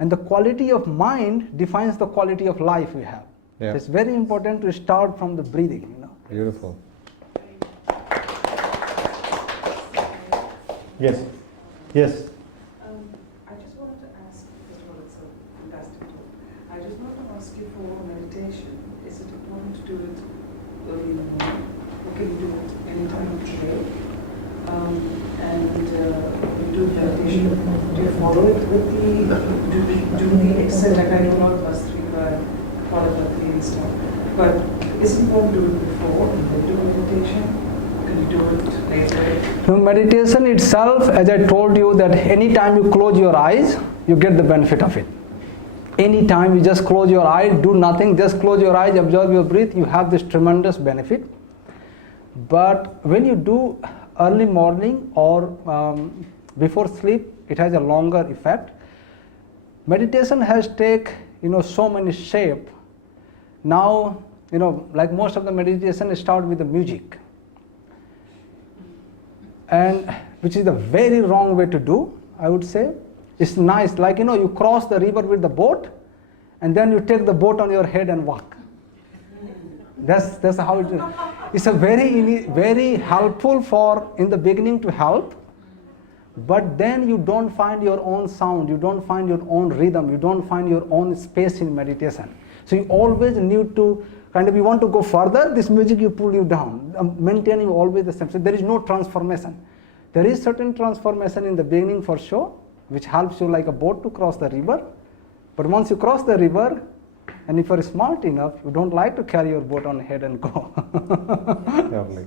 And the quality of mind defines the quality of life we have. Yeah. So it's very important to start from the breathing. Beautiful. Yes. Yes. I just wanted to ask, first of all, it's a fantastic talk. I just want to ask you for meditation. Is it important to do it early in the morning, or can you do it any time of the day? And when you do meditation, do you follow it with the, do the exercise, like I know a lot of us three follow the and stuff, but is it important to do it before and then do meditation? Can you do it later? Meditation itself, as I told you, that anytime you close your eyes, you get the benefit of it. Anytime you just close your eyes, do nothing, just close your eyes, observe your breath, you have this tremendous benefit. But when you do early morning or before sleep, it has a longer effect. Meditation has taken, so many shape. Now, like most of the meditation start with the music, and which is the very wrong way to do, I would say. It's nice, like you cross the river with the boat, and then you take the boat on your head and walk. That's how it is. It's a very helpful for in the beginning to help, but then you don't find your own sound, you don't find your own rhythm, you don't find your own space in meditation. So you always need to you want to go further, this music you pull you down, maintaining always the same. So there is no transformation. There is certain transformation in the beginning for sure, which helps you like a boat to cross the river. But once you cross the river, and if you are smart enough, you don't like to carry your boat on head and go. Lovely.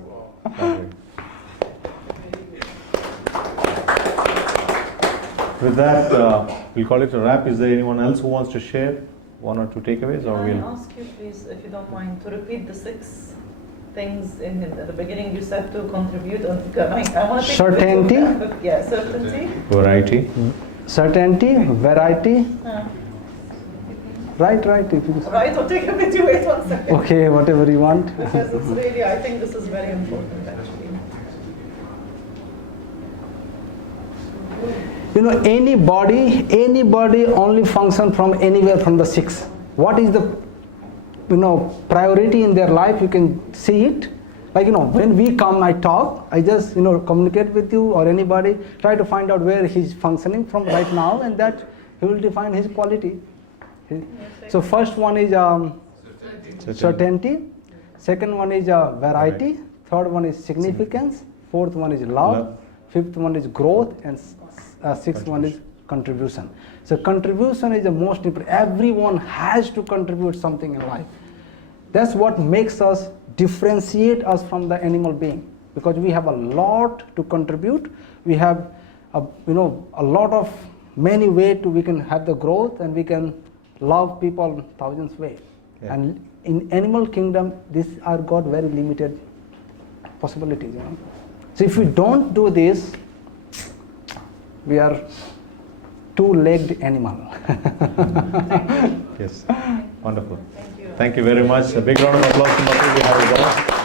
Lovely. with that, we'll call it a wrap. Is there anyone else who wants to share one or two takeaways? Or Can we'll I ask you, please, if you don't mind, to repeat the 6 things in the beginning you said to contribute on? I want to Certainty. Yeah, certainty. Variety. Certainty, variety. Right. If you Right, or take a bit, you wait 1 second. Okay, whatever you want. Because it's really, I think this is very important actually. You know, anybody only function from anywhere from the 6. What is the, priority in their life? You can see it. Like, when we come, I talk, I just, communicate with you or anybody, try to find out where he's functioning from right now, and that he will define his quality. So first one is certainty, second one is variety, third one is significance, fourth one is love, fifth one is growth, and sixth one is contribution. So contribution is the most important. Everyone has to contribute something in life. That's what makes us differentiate us from the animal being, because we have a lot to contribute. We have a lot of many ways we can have the growth, and we can love people in thousands ways. Yeah. And in animal kingdom, these are got very limited possibilities. So if we don't do this, we are two-legged animal. Yes, wonderful. Thank you very much. A big round of applause to Mathura Bihari.